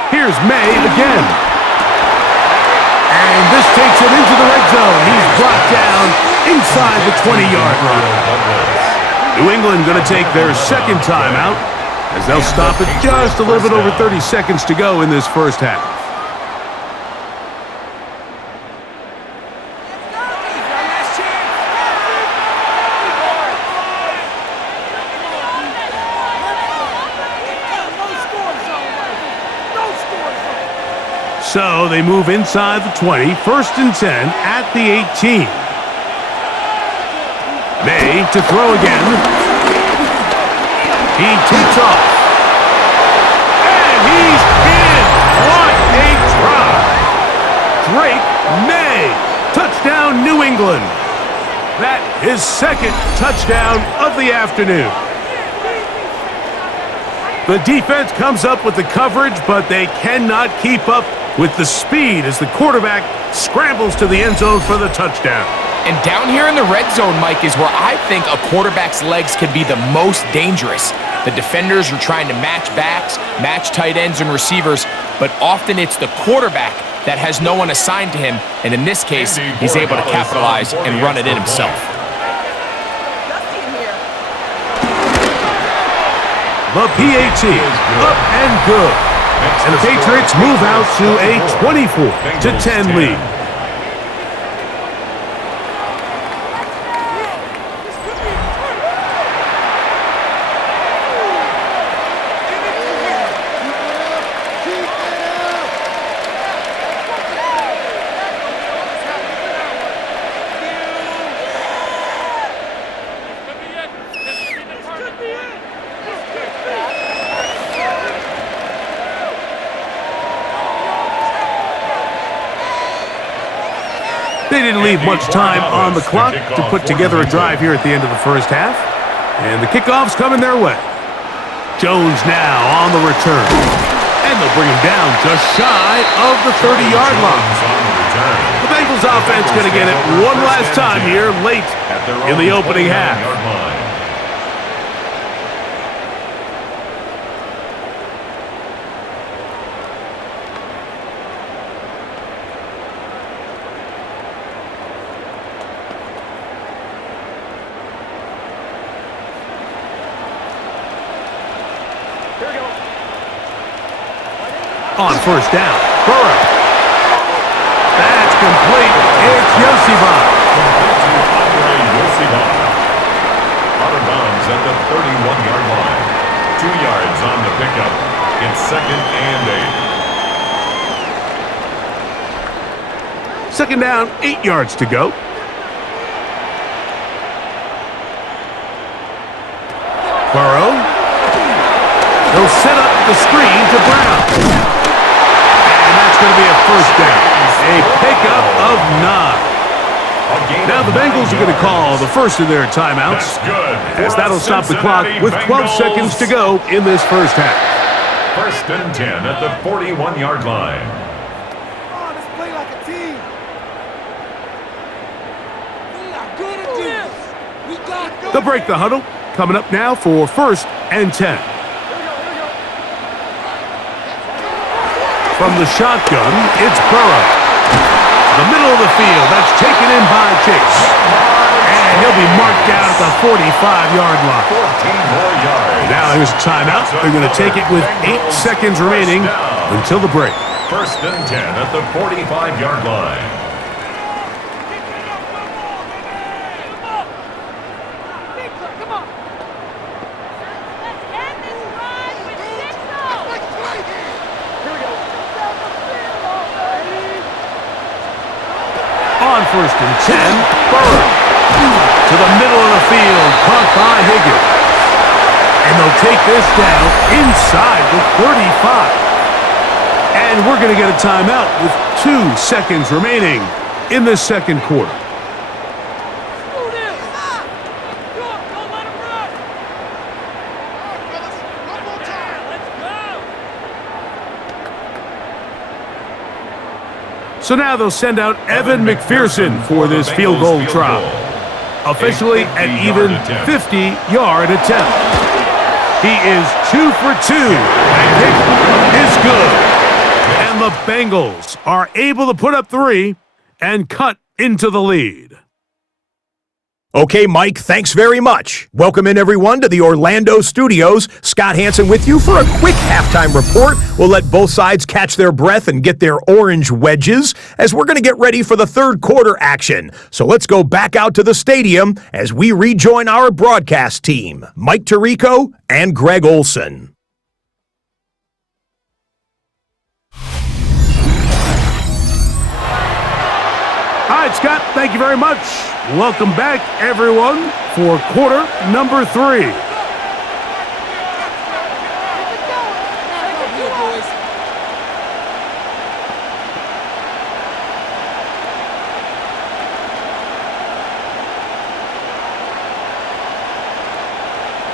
Here's Maye again. And this takes him into the red zone. He's brought down inside the 20-yard line. New England going to take their second timeout as they'll stop it just a little bit over 30 seconds to go in this first half. So they move inside the 20, first and 10 at the 18. Maye to throw again. He takes off. And he's in. What a try. Drake Maye. Touchdown, New England. That is second touchdown of the afternoon. The defense comes up with the coverage, but they cannot keep up with the speed as the quarterback scrambles to the end zone for the touchdown. And down here in the red zone, Mike, is where I think a quarterback's legs can be the most dangerous. The defenders are trying to match backs, match tight ends and receivers, but often it's the quarterback that has no one assigned to him, and in this case, he's able to capitalize and run it in himself. The PAT, up and good. And the Patriots move out to a 24-10 lead. They didn't leave much time on the clock to put together a drive here at the end of the first half. And the kickoff's coming their way. Jones now on the return. And they'll bring him down just shy of the 30-yard line. The Bengals offense going to get it one last time here late in the opening half. On first down, Burrow. That's complete. It's Yosibon. Out of bounds at the 31-yard line. 2 yards on the pickup. It's 2nd and 8. Second down, 8 yards to go. the screen to Brown. And that's going to be a first down. A pickup of 9. Now the Bengals are going to call the first of their timeouts, as that'll stop the clock with 12 seconds to go in this first half. First and 10 at the 41-yard line. Come on, let's play like a team. We are good at this. We got They'll break the huddle. Coming up now for first and 10. From the shotgun, it's Burrow. The middle of the field, that's taken in by Chase. And he'll be marked down at the 45-yard line. 14 more yards. Now here's a timeout. They're going to take it with 8 seconds remaining until the break. First and 10 at the 45-yard line. On first and 10, Burrow. To the middle of the field, caught by Higgins. And they'll take this down inside the 35. And we're going to get a timeout with 2 seconds remaining in the second quarter. So now they'll send out Evan McPherson for this field goal try. Officially an even 50-yard attempt. He is 2 for 2. That kick is good. And the Bengals are able to put up 3 and cut into the lead. Okay, Mike, thanks very much. Welcome in, everyone, to the Orlando studios. Scott Hansen with you for a quick halftime report. We'll let both sides catch their breath and get their orange wedges as we're going to get ready for the third quarter action. So let's go back out to the stadium as we rejoin our broadcast team, Mike Tirico and Greg Olson. All right, Scott, thank you very much. Welcome back, everyone, for quarter number 3.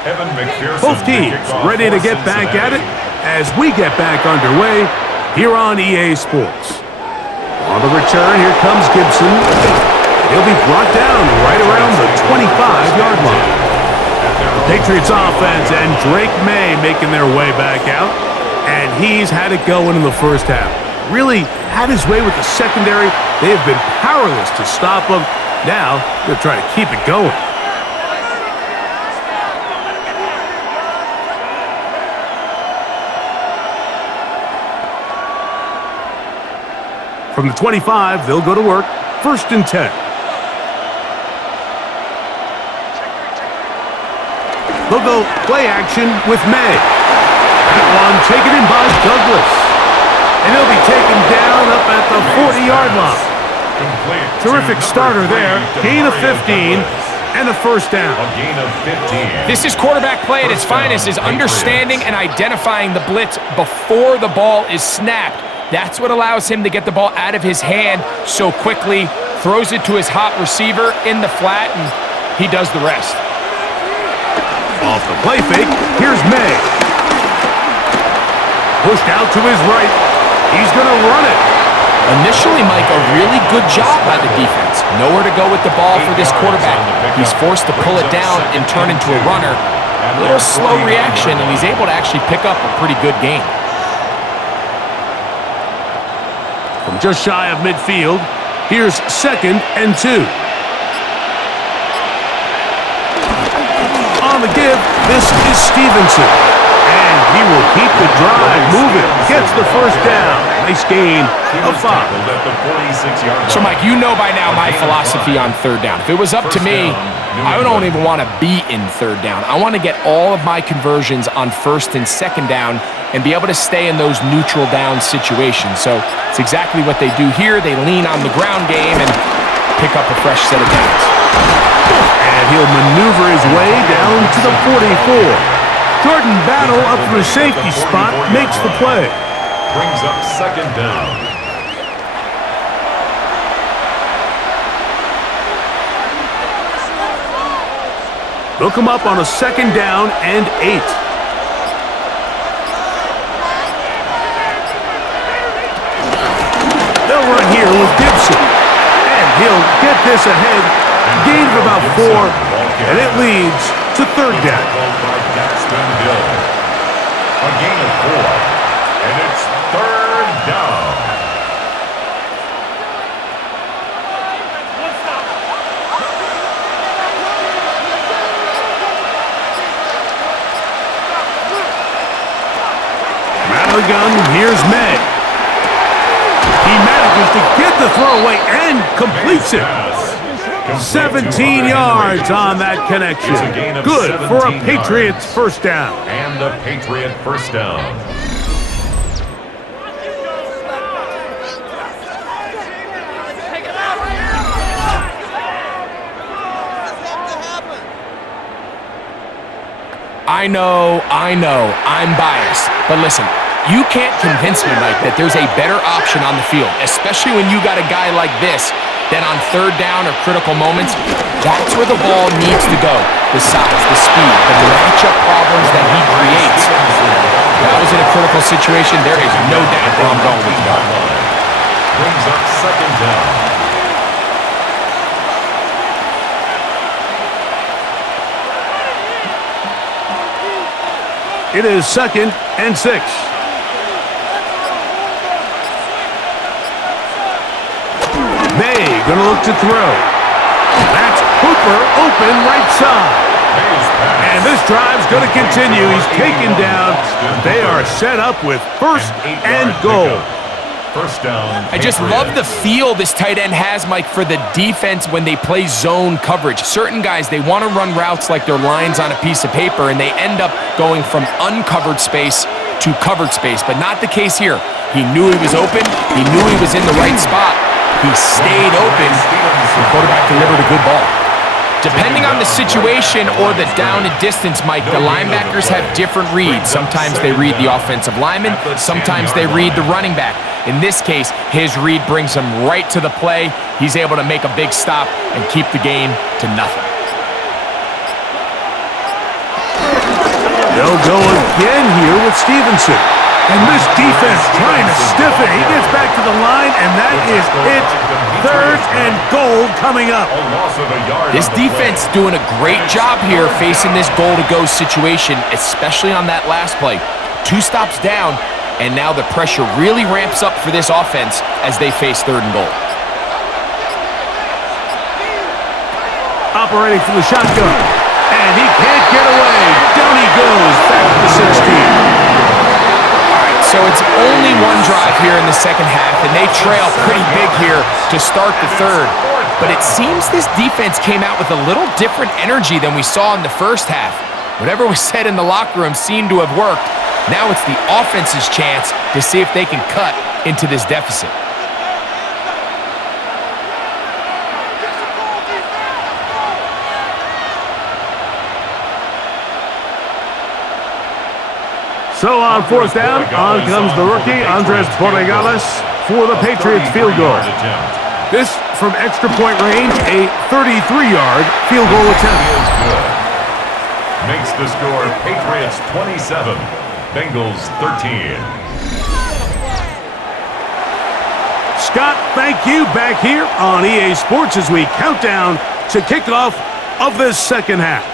Evan McPherson. Both teams ready to get back at it as we get back underway here on EA Sports. On the return, here comes Gibson. He'll be brought down right around the 25-yard line. The Patriots offense and Drake Maye making their way back out. And he's had it going in the first half. Really had his way with the secondary. They have been powerless to stop him. Now, they're trying to keep it going. From the 25, they'll go to work. First and 10. They'll go play action with Maye. That one taken in by Douglas. And he'll be taken down up at the 40-yard line. Terrific starter there. Gain of 15 and a first down. A gain of 15. This is quarterback play at its finest, is understanding and identifying the blitz before the ball is snapped. That's what allows him to get the ball out of his hand so quickly, throws it to his hot receiver in the flat, and he does the rest. Off the play fake, here's Maye. Pushed out to his right. He's going to run it. Initially, Mike, a really good job by the defense. Nowhere to go with the ball for this quarterback. He's forced to pull it down and turn into a runner. A little slow reaction, and he's able to actually pick up a pretty good gain. From just shy of midfield, here's second and 2. On the give, this is Stevenson. And he will keep the drive moving. Gets the first down. Nice gain of 5. So, Mike, you know by now my philosophy on third down. If it was up to me, I don't even want to be in third down. I want to get all of my conversions on first and second down and be able to stay in those neutral down situations. So it's exactly what they do here. They lean on the ground game and pick up a fresh set of downs. And he'll maneuver his way down to the 44. Jordan Battle up from the safety spot makes the play. Brings up second down. They'll come up on a second down and 8. They'll run here with Gibson. And he'll get this ahead. Gain of about 4. And it leads to third down. A gain of 4. And it's third down. Gun, here's Maye. He manages to get the throwaway and completes it. 17 yards on that connection. Good for a Patriots first down. And a Patriot first down. I know, I'm biased. But listen, you can't convince me, Mike, that there's a better option on the field, especially when you got a guy like this, that on third down or critical moments, that's where the ball needs to go. The size, the speed, the matchup problems that he creates. If that was in a critical situation, there is no doubt where I'm going with that. Brings up second down. It is second and 6. Maye gonna look to throw. That's Hooper open right side. And this drive's gonna continue. He's taken down. They are set up with first and goal. First down. I just love the feel this tight end has, Mike, for the defense when they play zone coverage. Certain guys, they want to run routes like they're lines on a piece of paper, and they end up going from uncovered space to covered space, but not the case here. He knew he was open. He knew he was in the right spot. He stayed open. The quarterback delivered a good ball. Depending on the situation or the down and distance, Mike, the linebackers have different reads. Sometimes they read the offensive lineman. Sometimes they read the running back. In this case, his read brings him right to the play. He's able to make a big stop and keep the game to nothing. They'll go again here with Stevenson. And this defense trying to stiff it. He gets back to the line, and that is it. Third and goal coming up. This defense doing a great job here facing this goal-to-go situation, especially on that last play. 2 stops down, and now the pressure really ramps up for this offense as they face third and goal. Operating from the shotgun. And he can't get away. Down he goes, back to the 16. So it's only one drive here in the second half, and they trail pretty big here to start the third. But it seems this defense came out with a little different energy than we saw in the first half. Whatever was said in the locker room seemed to have worked. Now it's the offense's chance to see if they can cut into this deficit. So on fourth down, on comes the rookie, Andres Borregales, for the Patriots field goal. This from extra point range, a 33-yard field goal attempt. Makes the score Patriots 27, Bengals 13. Scott, thank you. Back here on EA Sports as we count down to kickoff of this second half.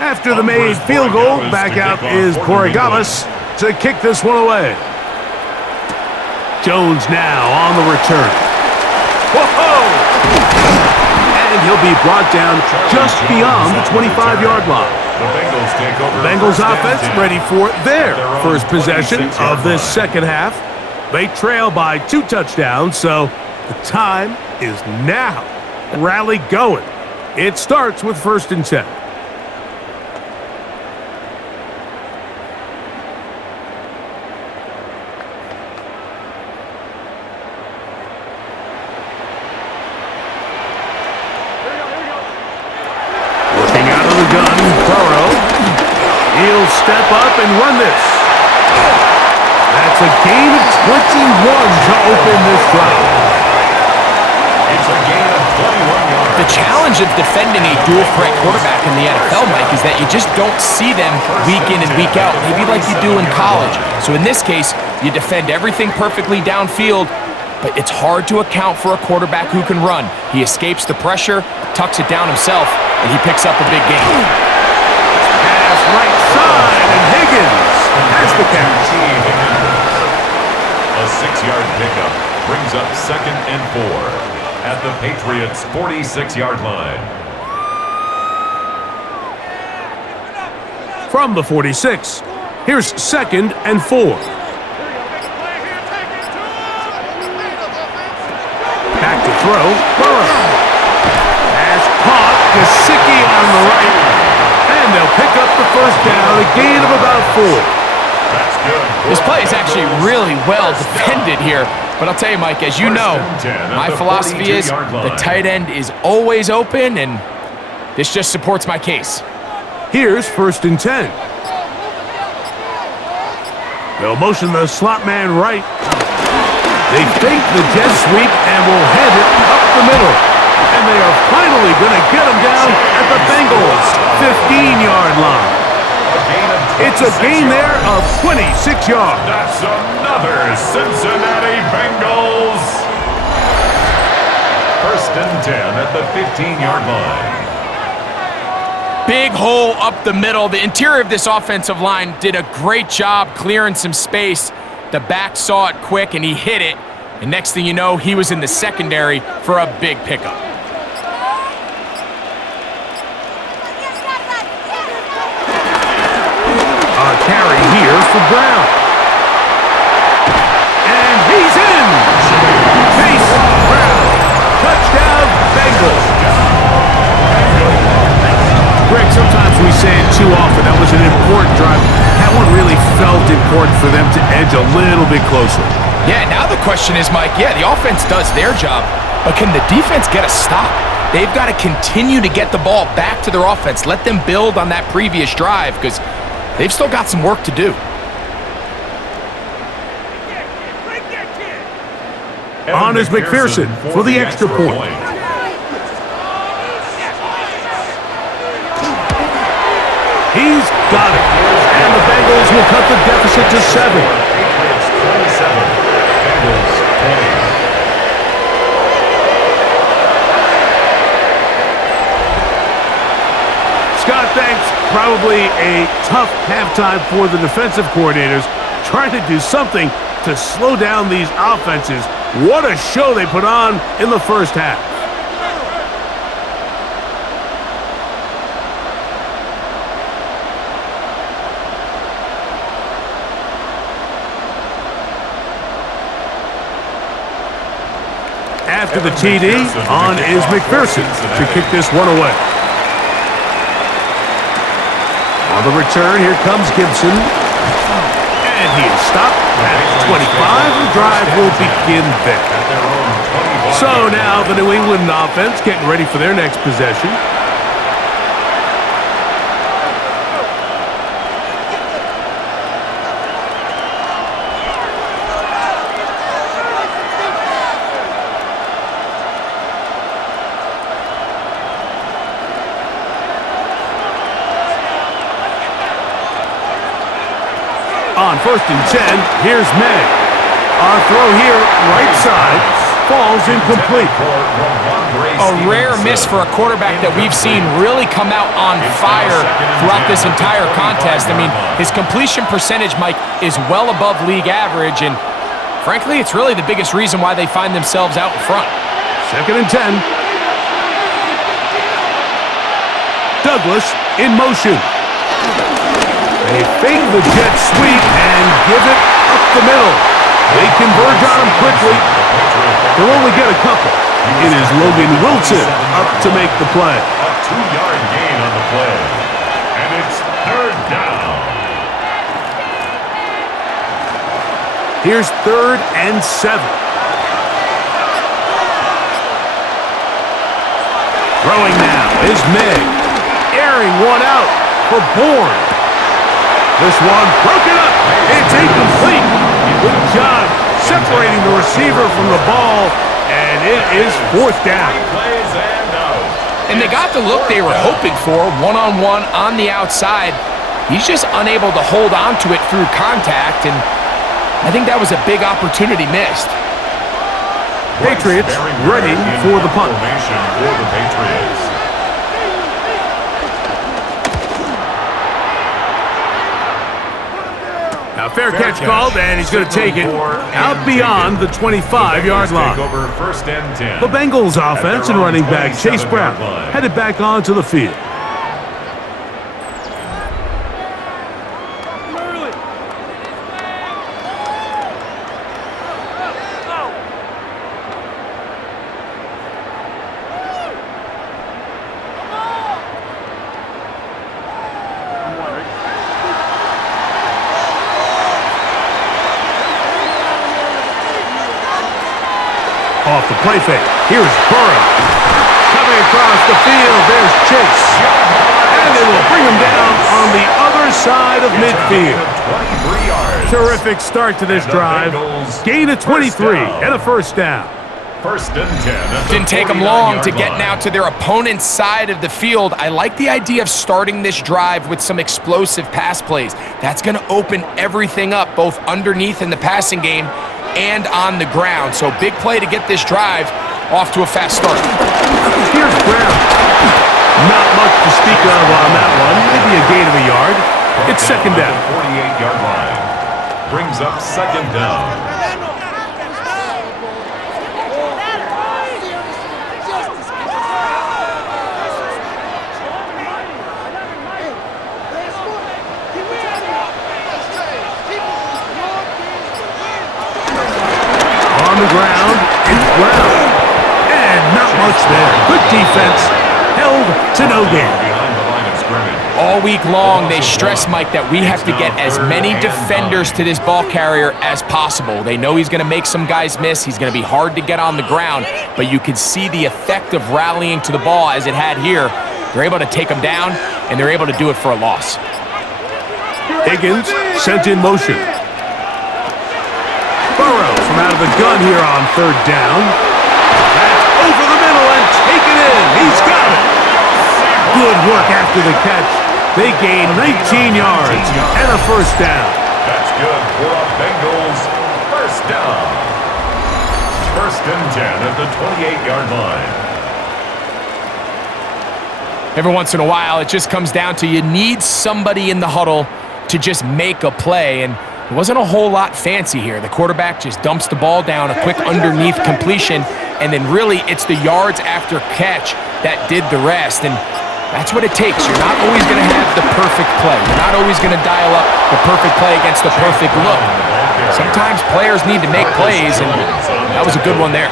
After the made field goal, back out is Borregales to kick this one away. Jones now on the return. Whoa! And he'll be brought down just beyond the 25-yard line. The Bengals offense ready for their first possession of this second half. They trail by 2 touchdowns, so the time is now. Rally going. It starts with 1st and 10. Burrow. He'll step up and run this. That's a gain of 21 to open this drive. It's a gain of 21 yards. The challenge of defending a dual-threat quarterback in the NFL, Mike, is that you just don't see them week in and week out, maybe like you do in college. So in this case, you defend everything perfectly downfield, but it's hard to account for a quarterback who can run. He escapes the pressure, tucks it down himself, and he picks up a big gain. Pass right side, and Higgins has the catch. A 6-yard pickup brings up 2nd and 4 at the Patriots' 46-yard line. From the 46, here's 2nd and 4. Back to throw, Burrow. Pass caught, Gesicki on the right, and they'll pick up the first down, a gain of about 4. That's good. This play is actually really well defended here. But I'll tell you, Mike, as you know, my philosophy is the tight end is always open, and this just supports my case. Here's 1st and 10. They'll motion the slot man right. They fake the jet sweep and will head it up the middle. And they are finally going to get him down at the Bengals' 15-yard line. It's a gain there of 26 yards. That's another Cincinnati Bengals. 1st and 10 at the 15-yard line. Big hole up the middle. The interior of this offensive line did a great job clearing some space. The back saw it quick, and he hit it. And next thing you know, he was in the secondary for a big pickup. Carry here for Brown. And he's in! Chase Brown. Touchdown, Bengals. Greg, sometimes we say it too often. That was an important drive. That one really felt important for them to edge a little bit closer. Yeah, now the question is, Mike, yeah, the offense does their job, but can the defense get a stop? They've got to continue to get the ball back to their offense. Let them build on that previous drive, because they've still got some work to do. On is McPherson for the extra point. He's got it. And the Bengals will cut the deficit to 7. Patriots 27, Bengals 20. Scott, thanks. Probably a tough halftime for the defensive coordinators, trying to do something to slow down these offenses. What a show they put on in the first half. After the TD, on is McPherson to kick this one away. On the return, here comes Gibson. And he is stopped at 25. The drive will begin there. So now the New England offense getting ready for their next possession. On 1st and 10, here's Maye. On throw here, right side, falls incomplete. A rare miss for a quarterback that we've seen really come out on fire throughout this entire contest. I mean, his completion percentage, Mike, is well above league average, and frankly, it's really the biggest reason why they find themselves out in front. 2nd and 10. Douglas in motion. They fake the jet sweep and give it up the middle. They converge on him quickly. They'll only get a couple. It is Logan Wilson up to make the play. A 2-yard gain on the play. And it's 3rd down. Here's 3rd and 7. Throwing now is Maye. Airing one out. for Bourne. This one broken up. It's incomplete. Good job separating the receiver from the ball, and it is fourth down. And they got the look they were hoping for, one-on-one on the outside. He's just unable to hold on to it through contact, and I think that was a big opportunity missed. Patriots ready for the punt. Now fair catch called, and he's going to take it out beyond the 25-yard line. The Bengals offense and running back Chase Brown headed back onto the field. Off the play fake. Here's Burrow. Coming across the field, there's Chase. And it will bring him down on the other side of midfield. Terrific start to this drive. Gain of 23 and a first down. First and 10. Didn't take them long to get now to their opponent's side of the field. I like the idea of starting this drive with some explosive pass plays. That's going to open everything up, both underneath in the passing game and on the ground. So big play to get this drive off to a fast start. Here's Brown. Not much to speak of on that one. Maybe a gain of a yard. It's second down. 48-yard line. Brings up second down. On the ground, it's Brown. And not much there. Good defense. Held to no gain. Behind the line of scrimmage. All week long, they stress, Mike, that we have to get as many defenders to this ball carrier as possible. They know he's going to make some guys miss. He's going to be hard to get on the ground, but you can see the effect of rallying to the ball as it had here. They're able to take him down, and they're able to do it for a loss. Higgins sent in motion. Burrow from out of the gun here on third down. That's over the middle and taken in. He's got it. Good work after the catch. They gain 19 yards and a first down. That's good for a Bengals first down. First and 10 at the 28-yard line. Every once in a while, it just comes down to you need somebody in the huddle to just make a play, and it wasn't a whole lot fancy here. The quarterback just dumps the ball down, a quick underneath completion, and then really it's the yards after catch that did the rest, and that's what it takes. You're not always going to have the perfect play. You're not always going to dial up the perfect play against the perfect look. Sometimes players need to make plays, and that was a good one there.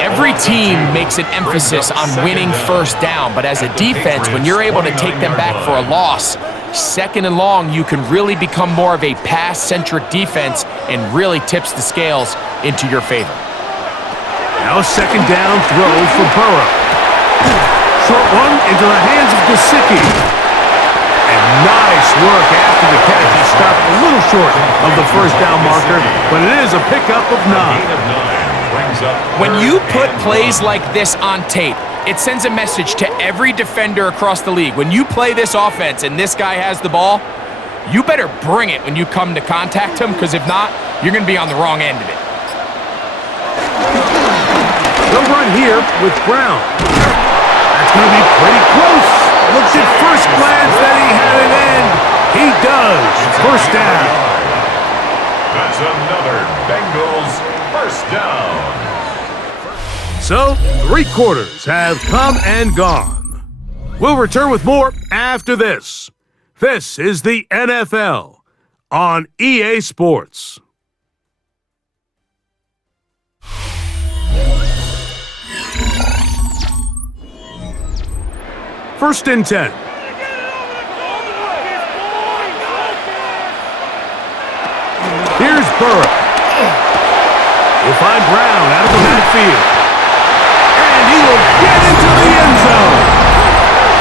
Every team makes an emphasis on winning first down, but as a defense, when you're able to take them back for a loss, second and long, you can really become more of a pass-centric defense and really tips the scales into your favor. Now a second down throw for Burrow. Short one into the hands of Gesicki. And nice work after the catch. He stopped a little short of the first down marker, but it is a pickup of 9. When you put plays like this on tape, it sends a message to every defender across the league. When you play this offense and this guy has the ball, you better bring it when you come to contact him, because if not, you're going to be on the wrong end of it. The run here with Brown. That's going to be pretty close. Looks at first glance that he had an end. He does. First down. That's another Bengals first down. So, 3 quarters have come and gone. We'll return with more after this. This is the NFL on EA Sports. First and 10. Here's Burrow. He'll find Brown out of the backfield. And he will get into the end zone.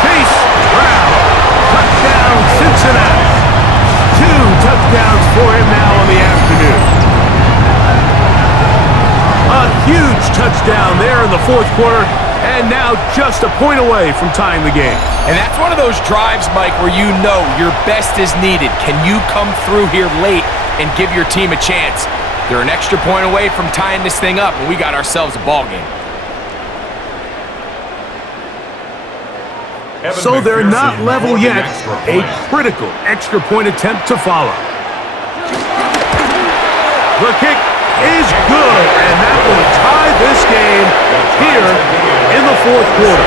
Chase Brown. Touchdown touchdowns for him now on the afternoon. A huge touchdown there in the fourth quarter, and now just a point away from tying the game. And that's one of those drives, Mike, where you know your best is needed. Can you come through here late and give your team a chance? They're an extra point away from tying this thing up, and we got ourselves a ball game. So they're not level yet. A critical extra point attempt to follow. The kick is good, and that will tie this game here in the fourth quarter.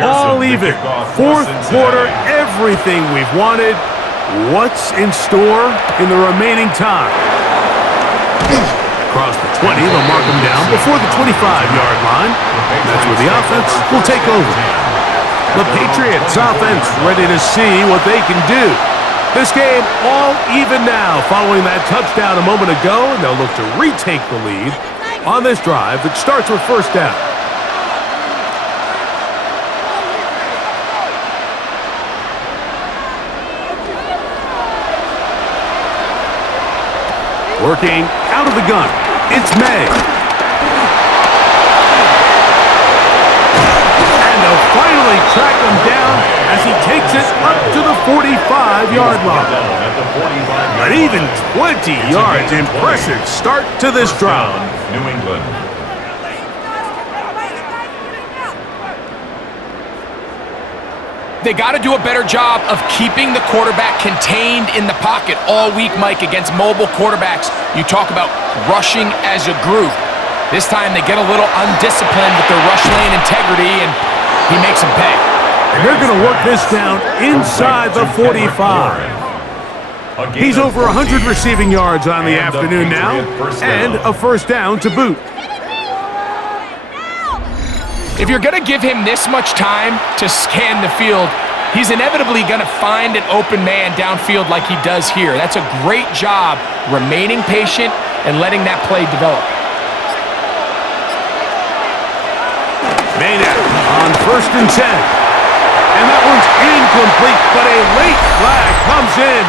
All even. Fourth quarter, everything we've wanted. What's in store in the remaining time? Across the 20, they'll mark him down before the 25-yard line. That's where the offense will take over. The Patriots offense ready to see what they can do. This game all even now following that touchdown a moment ago, and they'll look to retake the lead on this drive that starts with first down. Working out of the gun, it's Maye. And they'll finally track him down as he takes it up to the 45-yard line. An even 20 yards. Impressive start to this drive. New England. They got to do a better job of keeping the quarterback contained in the pocket all week, Mike, against mobile quarterbacks. You talk about rushing as a group. This time they get a little undisciplined with their rush lane integrity, and he makes them pay. And they're going to work this down inside the 45. He's over 100 receiving yards on the afternoon now, and a first down to boot. If you're going to give him this much time to scan the field, he's inevitably going to find an open man downfield like he does here. That's a great job remaining patient and letting that play develop. Maye on first and 10. And that one's incomplete, but a late flag comes in.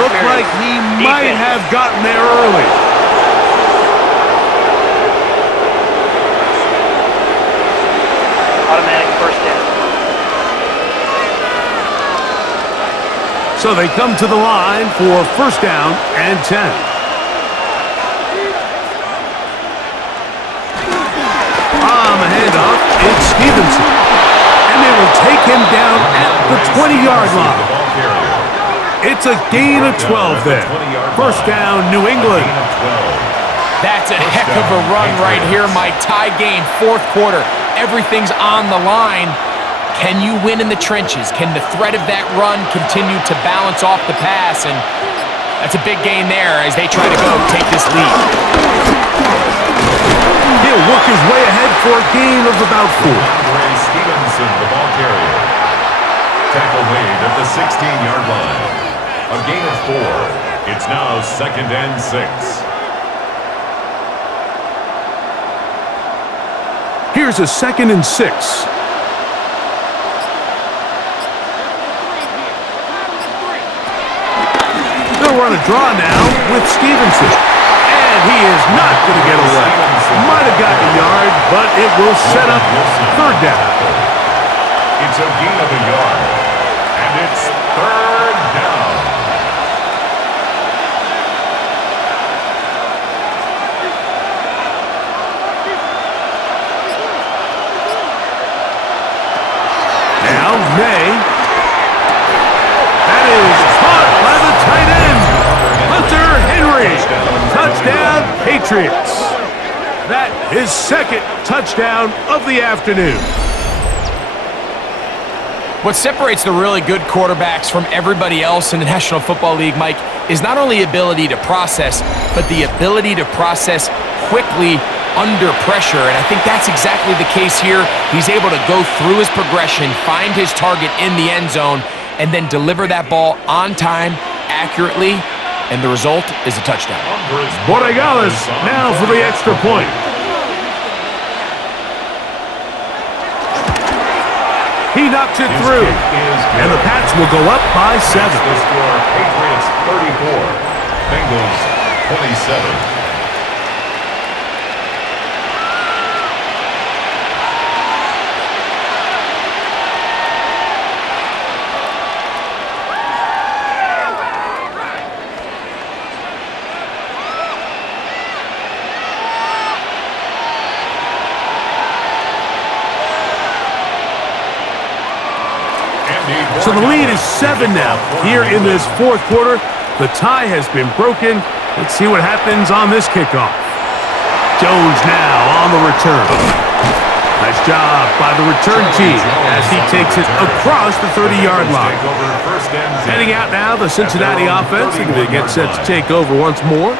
Looked like he might have gotten there early. Automatic first down. So they come to the line for first down and 10. On the handoff, it's Stevenson. And they will take him down at the 20-yard line. It's a gain of 12 there. First down, New England. That's a heck of a run right here, Mike. Tie game, fourth quarter. Everything's on the line. Can you win in the trenches? Can the threat of that run continue to balance off the pass? And that's a big gain there as they try to go take this lead. He'll work his way ahead for a gain of about 4. Stevenson, the ball carrier. Tackle made at the 16-yard line. A gain of 4. It's now second and 6. Here's a second and 6. They'll run a draw now with Stevenson. And he is not going to get away. Might have gotten a yard, but it will set up third down. It's a gain of a yard. And it's third down. Now, Maye. That is caught by the tight end, Hunter Henry. Touchdown, Patriots. That is second touchdown of the afternoon. What separates the really good quarterbacks from everybody else in the National Football League, Mike, is not only ability to process, but the ability to process quickly under pressure, and I think that's exactly the case here. He's able to go through his progression, find his target in the end zone, and then deliver that ball on time, accurately, and the result is a touchdown. Borregales now for the extra point. He knocks it through, and the Pats will go up by 7. The score, Patriots 34, Bengals 27. So the lead is 7 now here in this fourth quarter. The tie has been broken. Let's see what happens on this kickoff. Jones now on the return. Nice job by the return team as he takes it across the 30-yard line. Heading out now, the Cincinnati offense. They get set to take over once more.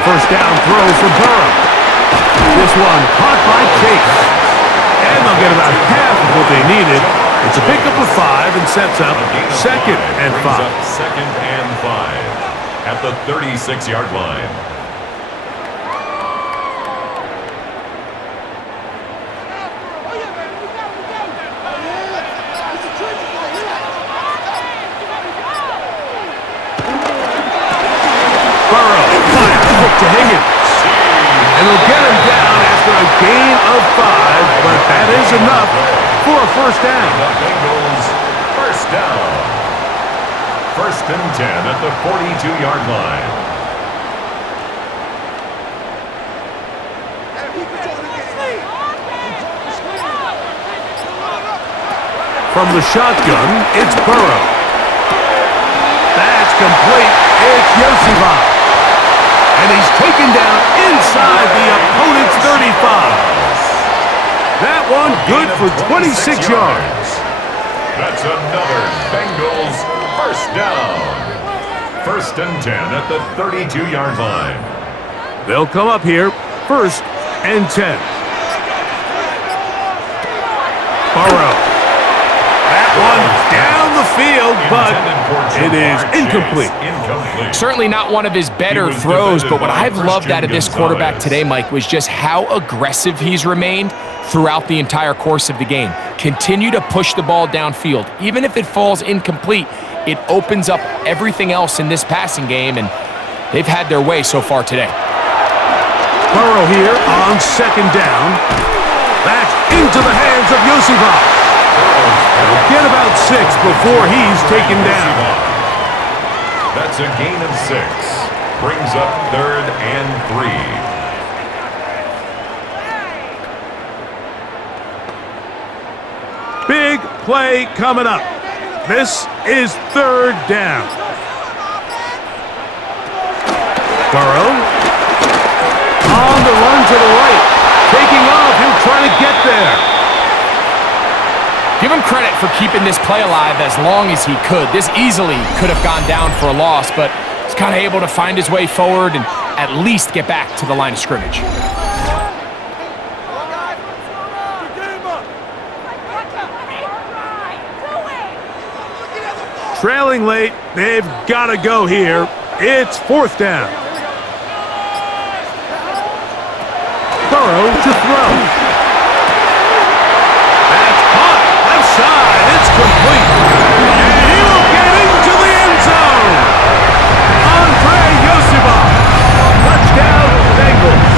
First down throw for Burrow. This one caught by Chase. And they'll get about half of what they needed. It's a pickup of 5 and sets up 2nd and 5. 2nd and 5 at the 36-yard line. To Higgins. And they'll get him down after a gain of 5, but that is enough for a first down. The Bengals first down. 1st and 10 at the 42-yard line. From the shotgun, it's Burrow. That's complete. It's Yosivas. And he's taken down inside the opponent's 35. That one good for 26 yards. That's another Bengals first down. 1st and 10 at the 32-yard line. They'll come up here, 1st and 10. Burrow. That one down the field, but it is incomplete. Certainly not one of his better throws, but what I've loved out of this quarterback today, Mike, was just how aggressive he's remained throughout the entire course of the game. Continue to push the ball downfield. Even if it falls incomplete, it opens up everything else in this passing game, and they've had their way so far today. Burrow here on 2nd down. That's into the hands of Yosivas. He'll get about 6 before he's taken down. That's a gain of 6. Brings up 3rd and 3. Big play coming up. This is 3rd down. Burrow on the run to the right. Taking off, he'll try to get there. Give him credit for keeping this play alive as long as he could. This easily could have gone down for a loss, but he's kind of able to find his way forward and at least get back to the line of scrimmage. Trailing late, they've got to go here. It's 4th down. Burrow to throw. It's complete. And he will get into the end zone. Andre Yosivas. Touchdown, Bengals.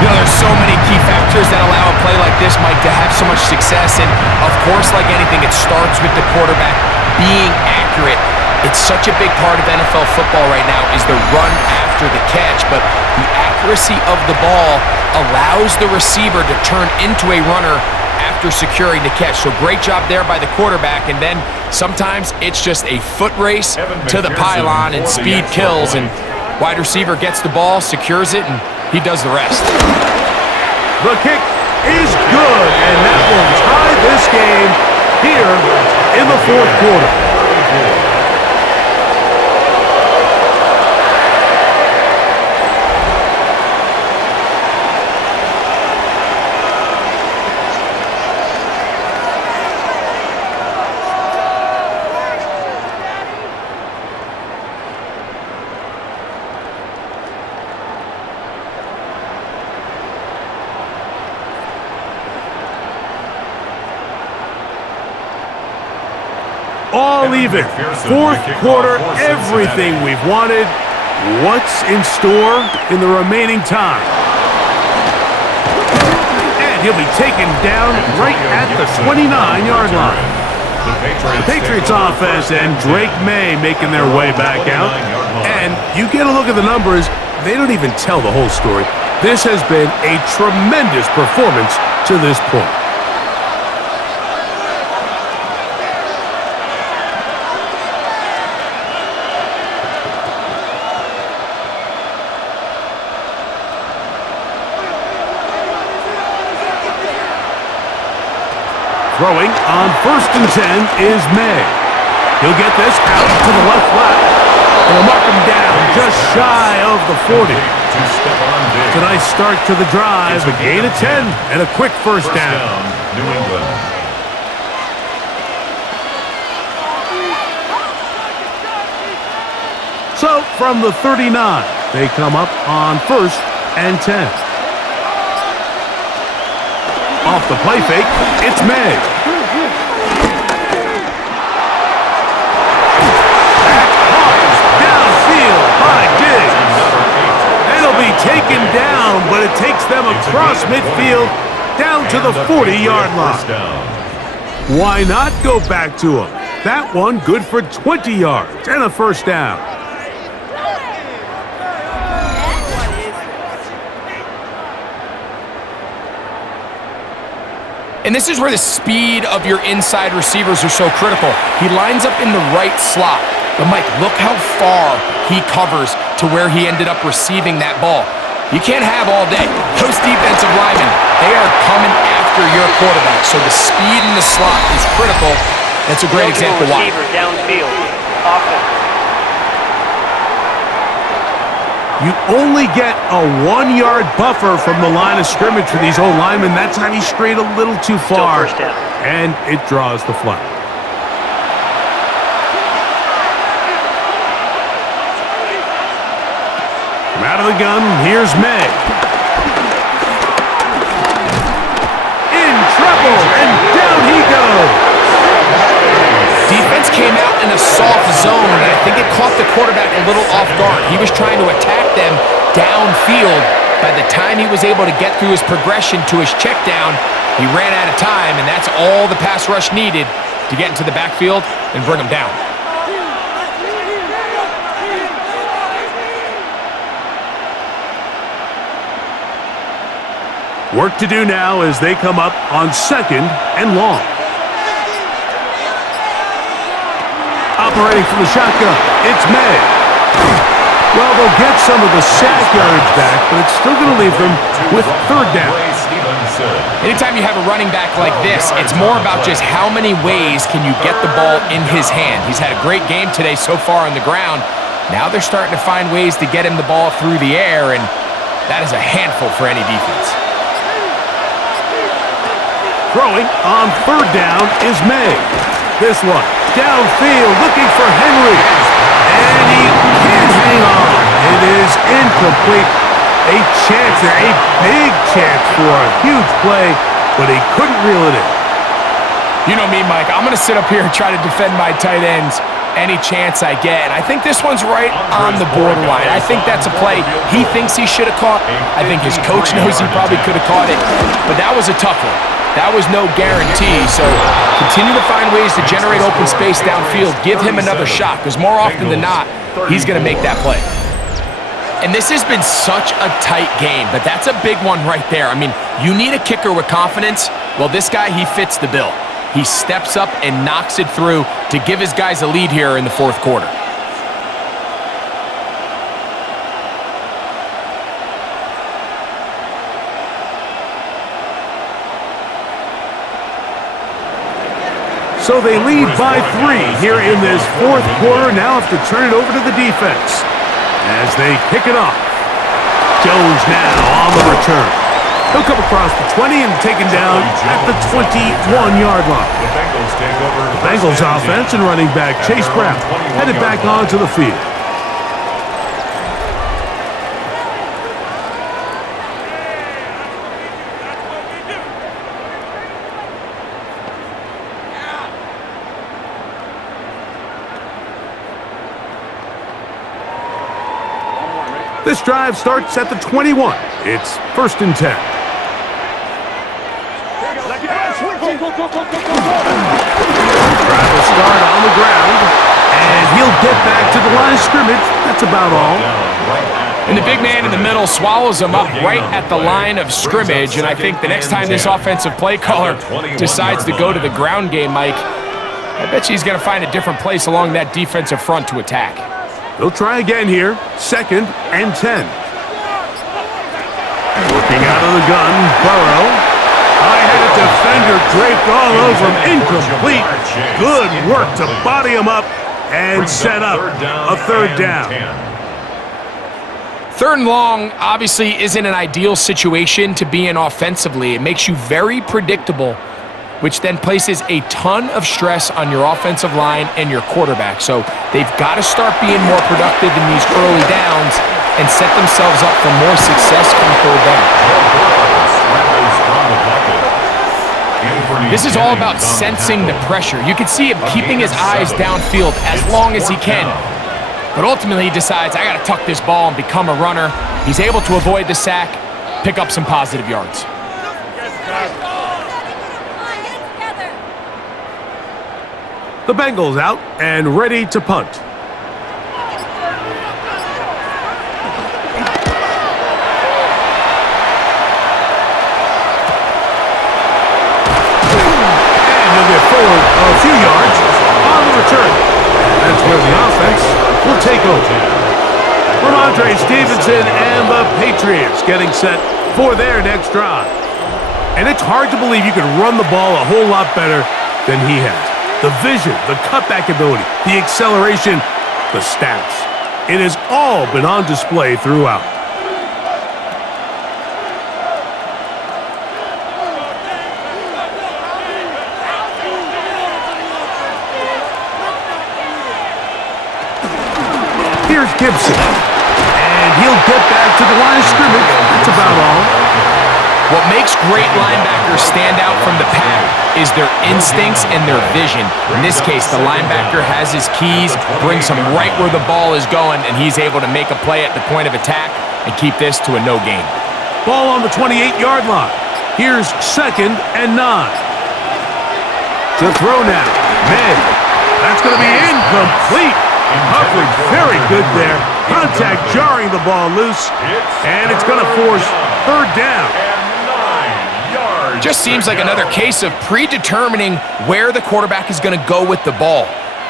You know, there's so many key factors that allow a play like this, Mike, to have so much success. And, of course, like anything, it starts with the quarterback being accurate It's such a big part of NFL football right now is the run after the catch, but the accuracy of the ball allows the receiver to turn into a runner after securing the catch. So great job there by the quarterback, and then sometimes it's just a foot race to the pylon and speed kills, and wide receiver gets the ball, secures it, and he does the rest. The kick is good, and that will tie this game here in the fourth quarter. All even. Fourth quarter, everything we've wanted. What's in store in the remaining time? And he'll be taken down right at the 29-yard line. The Patriots offense and Drake Maye making their way back out. And you get a look at the numbers, they don't even tell the whole story. This has been a tremendous performance to this point. Throwing on 1st and 10 is Maye. He'll get this out to the left flat. And he'll mark him down just shy of the 40. It's a nice start to the drive. A gain of 10 and a quick first down. New England. So from the 39, they come up on 1st and 10. Off the play fake, it's Maye. That caught downfield by Diggs. And it'll be taken down, but it takes them across midfield down to the 40-yard line. Why not go back to him? That one good for 20 yards and a first down. And this is where the speed of your inside receivers are so critical. He lines up in the right slot. But Mike, look how far he covers to where he ended up receiving that ball. You can't have all day. Those defensive linemen, they are coming after your quarterback. So the speed in the slot is critical. That's a great example why. Downfield. Offense. You only get a 1-yard buffer from the line of scrimmage for these old linemen. That time he strayed a little too far, and it draws the flag. From out of the gun, here's Maye. In trouble, and down he goes. Defense came out in a soft zone, and I think it caught the quarterback a little off guard. He was trying to attack them downfield. By the time he was able to get through his progression to his check down, he ran out of time, and that's all the pass rush needed to get into the backfield and bring him down. Work to do now as they come up on 2nd and long. Operating from the shotgun, it's Maye. Well, they'll get some of the sack yardage back, but it's still going to leave them with 3rd down. Anytime you have a running back like this, it's more about just how many ways can you get the ball in his hand. He's had a great game today so far on the ground. Now they're starting to find ways to get him the ball through the air, and that is a handful for any defense. Throwing on 3rd down is Maye. This one, downfield, looking for Henry. And he can't hang on. It is incomplete. A chance there, a big chance for a huge play, but he couldn't reel it in. You know me, Mike. I'm going to sit up here and try to defend my tight ends any chance I get. And I think this one's right on the borderline. I think that's a play he thinks he should have caught. I think his coach knows he probably could have caught it. But that was a tough one. that was no guarantee. So continue to find ways to generate open space downfield. Give him another shot, because more often than not, he's going to make that play. And this has been such a tight game, but that's a big one right there. I mean, you need a kicker with confidence. Well, this guy, he fits the bill. He steps up and knocks it through to give his guys a lead here in the fourth quarter. So they lead by 3 here in this fourth quarter. Now have to turn it over to the defense as they kick it off. Jones now on the return. He'll come across the 20 and taken down at the 21-yard line. The Bengals offense and running back Chase Brown headed back onto the field. This drive starts at the 21. It's 1st and 10. Drive will start on the ground, and he'll get back to the line of scrimmage. That's about all. And the big man in the middle swallows him up right at the line of scrimmage, and I think the next time this offensive play caller decides to go to the ground game, Mike, I bet you he's going to find a different place along that defensive front to attack. They'll try again here. 2nd and 10. Looking out of the gun, Burrow. High-headed defender draped all over him. Incomplete. Good work to body him up and set up a 3rd down. 3rd and long obviously isn't an ideal situation to be in offensively. It makes you very predictable, which then places a ton of stress on your offensive line and your quarterback. So they've got to start being more productive in these early downs and set themselves up for more success come 3rd down. This is all about sensing the pressure. You can see him keeping his eyes downfield as long as he can. But ultimately he decides, I got to tuck this ball and become a runner. He's able to avoid the sack, pick up some positive yards. The Bengals out and ready to punt. And he'll get forward a few yards on the return. That's where the offense will take over. Ramondre Stevenson and the Patriots getting set for their next drive. And it's hard to believe you can run the ball a whole lot better than he has. The vision, the cutback ability, the acceleration, the stats. It has all been on display throughout. Here's Gibson. And he'll get back to the line of scrimmage. That's about all. What makes great linebackers stand out from the pack is their instincts and their vision. In this case, the linebacker has his keys, brings him right where the ball is going, and he's able to make a play at the point of attack and keep this to a no gain. Ball on the 28-yard line. Here's 2nd and 9. To throw now. Maye. That's going to be incomplete. Coverage very good there. Contact jarring the ball loose, and it's going to force 3rd down. Just seems like another case of predetermining where the quarterback is going to go with the ball.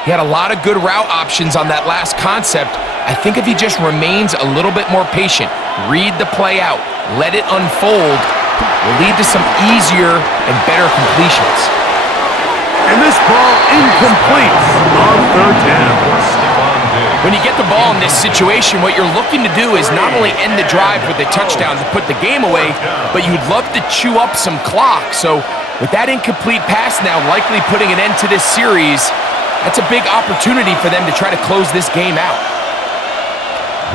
He had a lot of good route options on that last concept. I think if he just remains a little bit more patient, read the play out, let it unfold, will lead to some easier and better completions. And this ball incomplete on 3rd down. When you get the ball in this situation, what you're looking to do is not only end the drive with a touchdown to put the game away, but you'd love to chew up some clock. So with that incomplete pass now likely putting an end to this series, that's a big opportunity for them to try to close this game out.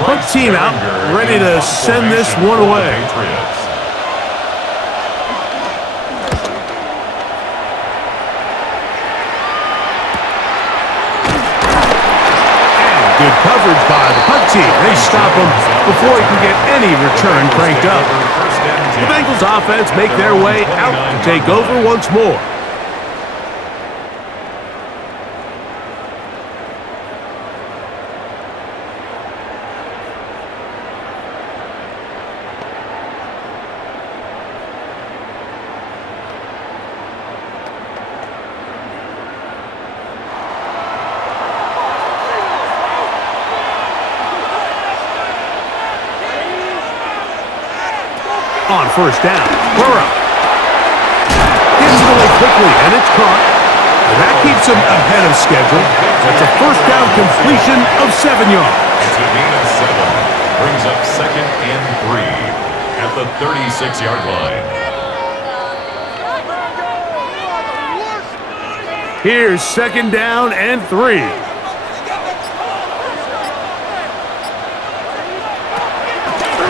Punt team out, ready to send this one away. Good coverage by the punt team. They stop him before he can get any return cranked up. The Bengals offense make their way out to take over once more. On first down, Burrow gets it away quickly, and it's caught. And that keeps him ahead of schedule. That's a first down completion of 7 yards. It's a gain of 7. Brings up 2nd and 3 at the 36-yard line. Here's 2nd down and 3.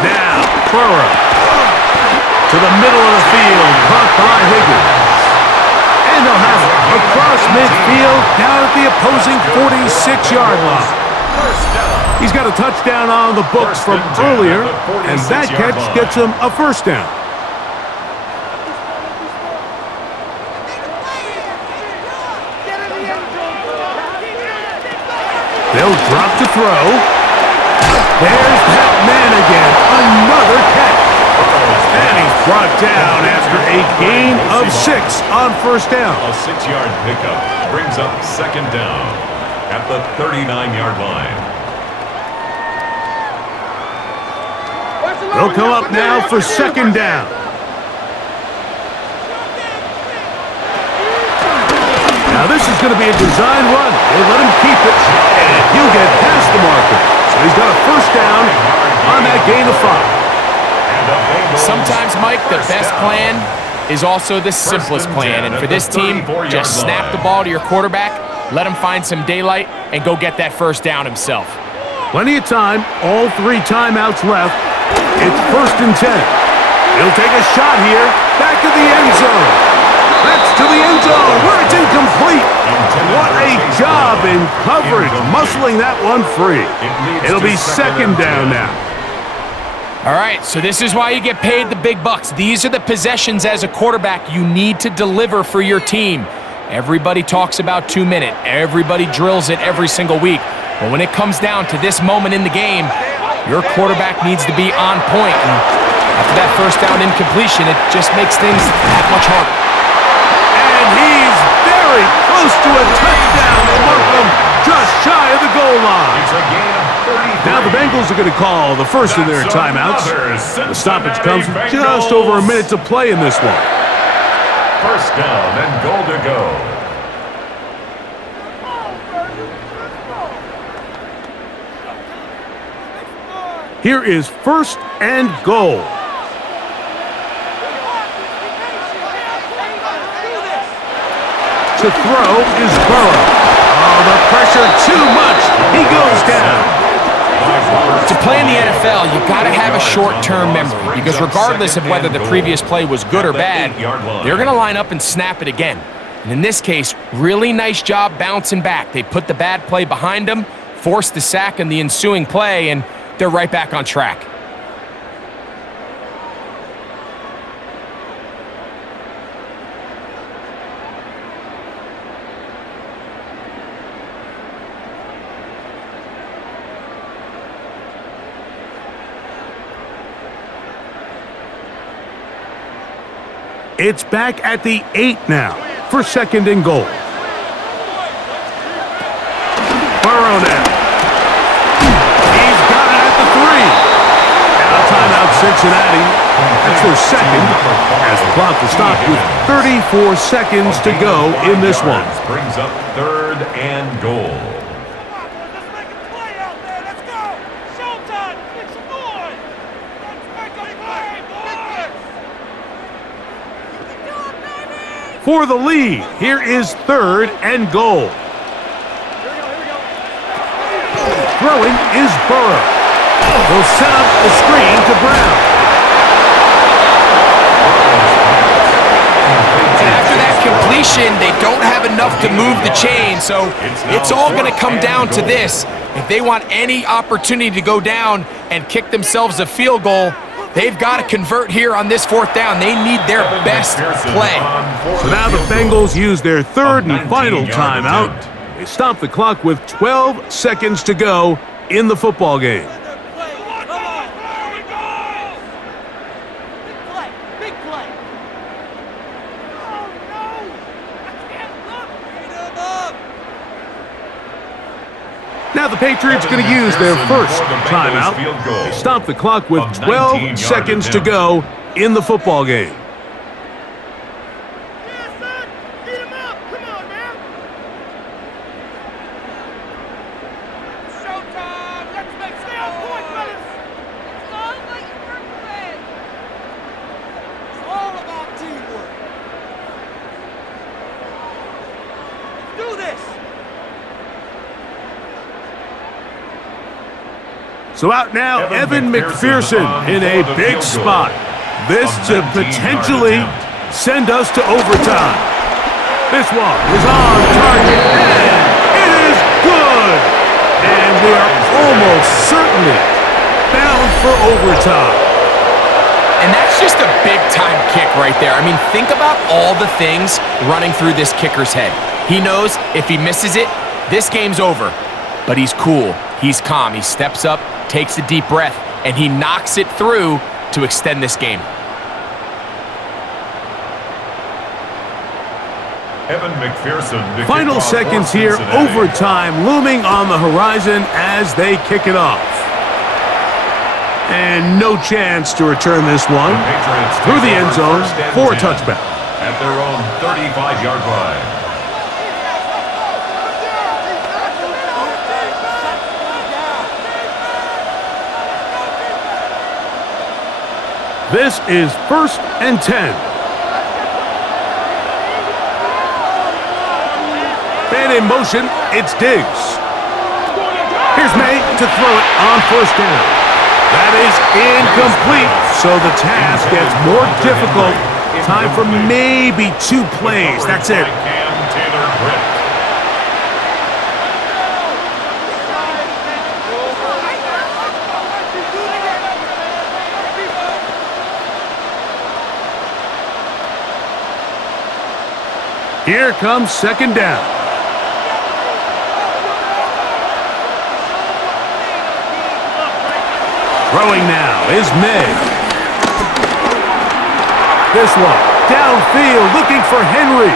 Now, Burrow to the middle of the field, caught by Higgins. And they'll have it across midfield down at the opposing 46-yard line. He's got a touchdown on the books from earlier, and that catch gets him a first down. They'll drop to throw. There's that man again, another catch. And he's brought down after a gain of 6 on first down. A 6-yard pickup brings up 2nd down at the 39-yard line. They'll come up now for 2nd down. Now this is going to be a design run. They let him keep it, and he'll get past the marker. So he's got a first down on that gain of 5. Sometimes, Mike, the best plan is also the simplest plan. And for this team, just snap the ball to your quarterback, let him find some daylight, and go get that first down himself. Plenty of time, all 3 timeouts left. It's 1st and 10. He'll take a shot here, back to the end zone. That's to the end zone, where it's incomplete. What a job in coverage, muscling that one free. It'll be 2nd down now. All right, so this is why you get paid the big bucks. These are the possessions as a quarterback you need to deliver for your team. Everybody talks about 2-minute. Everybody drills it every single week. But when it comes down to this moment in the game, your quarterback needs to be on point. And after that first down incompletion, it just makes things that much harder. And he's very close to a touchdown. They mark him just shy of the goal line. It's a gain of 33. Now the Bengals are going to call the first of their timeouts. The stoppage comes with just over a minute to play in this one. First down and goal to go. Here is 1st and goal. To throw is Burrow. Oh, the pressure too much. He goes down. To play in the NFL, you got to have a short-term memory because regardless of whether the previous play was good or bad, they're going to line up and snap it again. And in this case, really nice job bouncing back. They put the bad play behind them, forced the sack in the ensuing play, and they're right back on track. It's back at the 8 now for 2nd and goal. Burrow now. He's got it at the 3. Now timeout Cincinnati. That's their 2nd as the clock will stop with 34 seconds to go in this one. Brings up 3rd and goal. For the lead, here is 3rd and goal. Throwing is Burrow. He'll set up the screen to Brown. After that completion, they don't have enough to move the chain, so it's all going to come down to this. If they want any opportunity to go down and kick themselves a field goal, They've got to convert here on this 4th down. They need their best play. So now the Bengals use their 3rd and final timeout. They stop the clock with 12 seconds to go in the football game. Now the Patriots going to use their 1st timeout. They stop the clock with 12 seconds to go in the football game. So out now, Evan McPherson in a big spot. This to potentially send us to overtime. This one is on target, and it is good! And we are almost certainly bound for overtime. And that's just a big-time kick right there. I mean, think about all the things running through this kicker's head. He knows if he misses it, this game's over. But he's cool. He's calm. He steps up, takes a deep breath, and he knocks it through to extend this game. Evan McPherson. Final seconds here, overtime looming on the horizon as they kick it off. And no chance to return this one through the end zone for a touchback. At their own 35-yard line. This is 1st and 10. And in motion, it's Diggs. Here's Maye to throw it on 1st down. That is incomplete, so the task gets more difficult. Time for maybe 2 plays. That's it. Here comes 2nd down. Throwing now is Maye. This one, downfield, looking for Henry.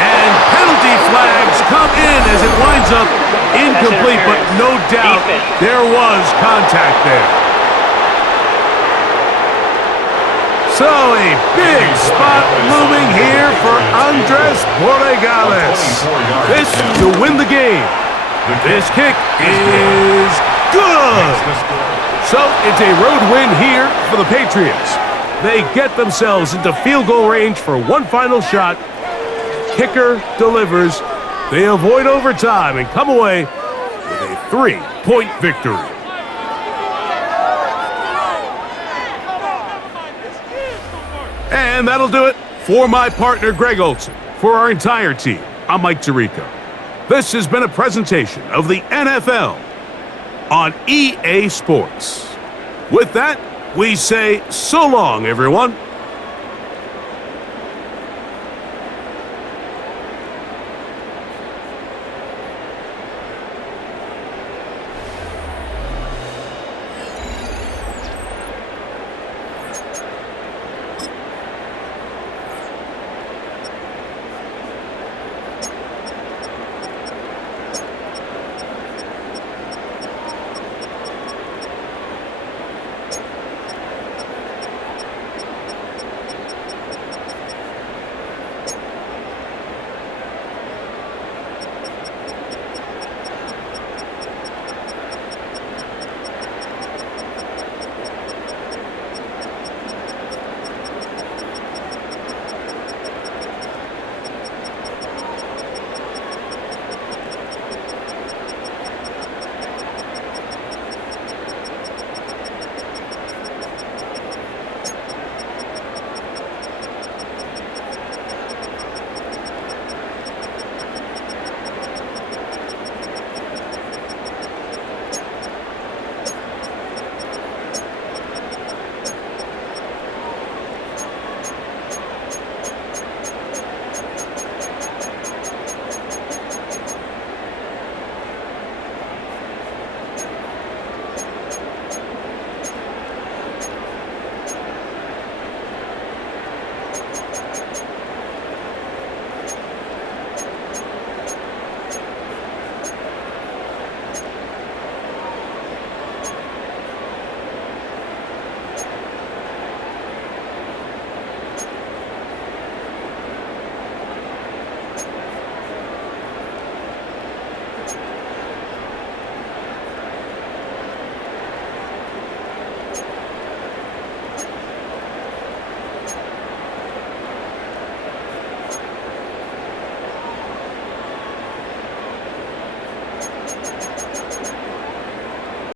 And penalty flags come in as it winds up incomplete, but no doubt there was contact there. So a big spot looming here for Andres Borregales. This to win the game. This kick is good. So it's a road win here for the Patriots. They get themselves into field goal range for one final shot. Kicker delivers. They avoid overtime and come away with a 3-point victory. And that'll do it for my partner, Greg Olson. For our entire team, I'm Mike Tirico. This has been a presentation of the NFL on EA Sports. With that, we say so long, everyone.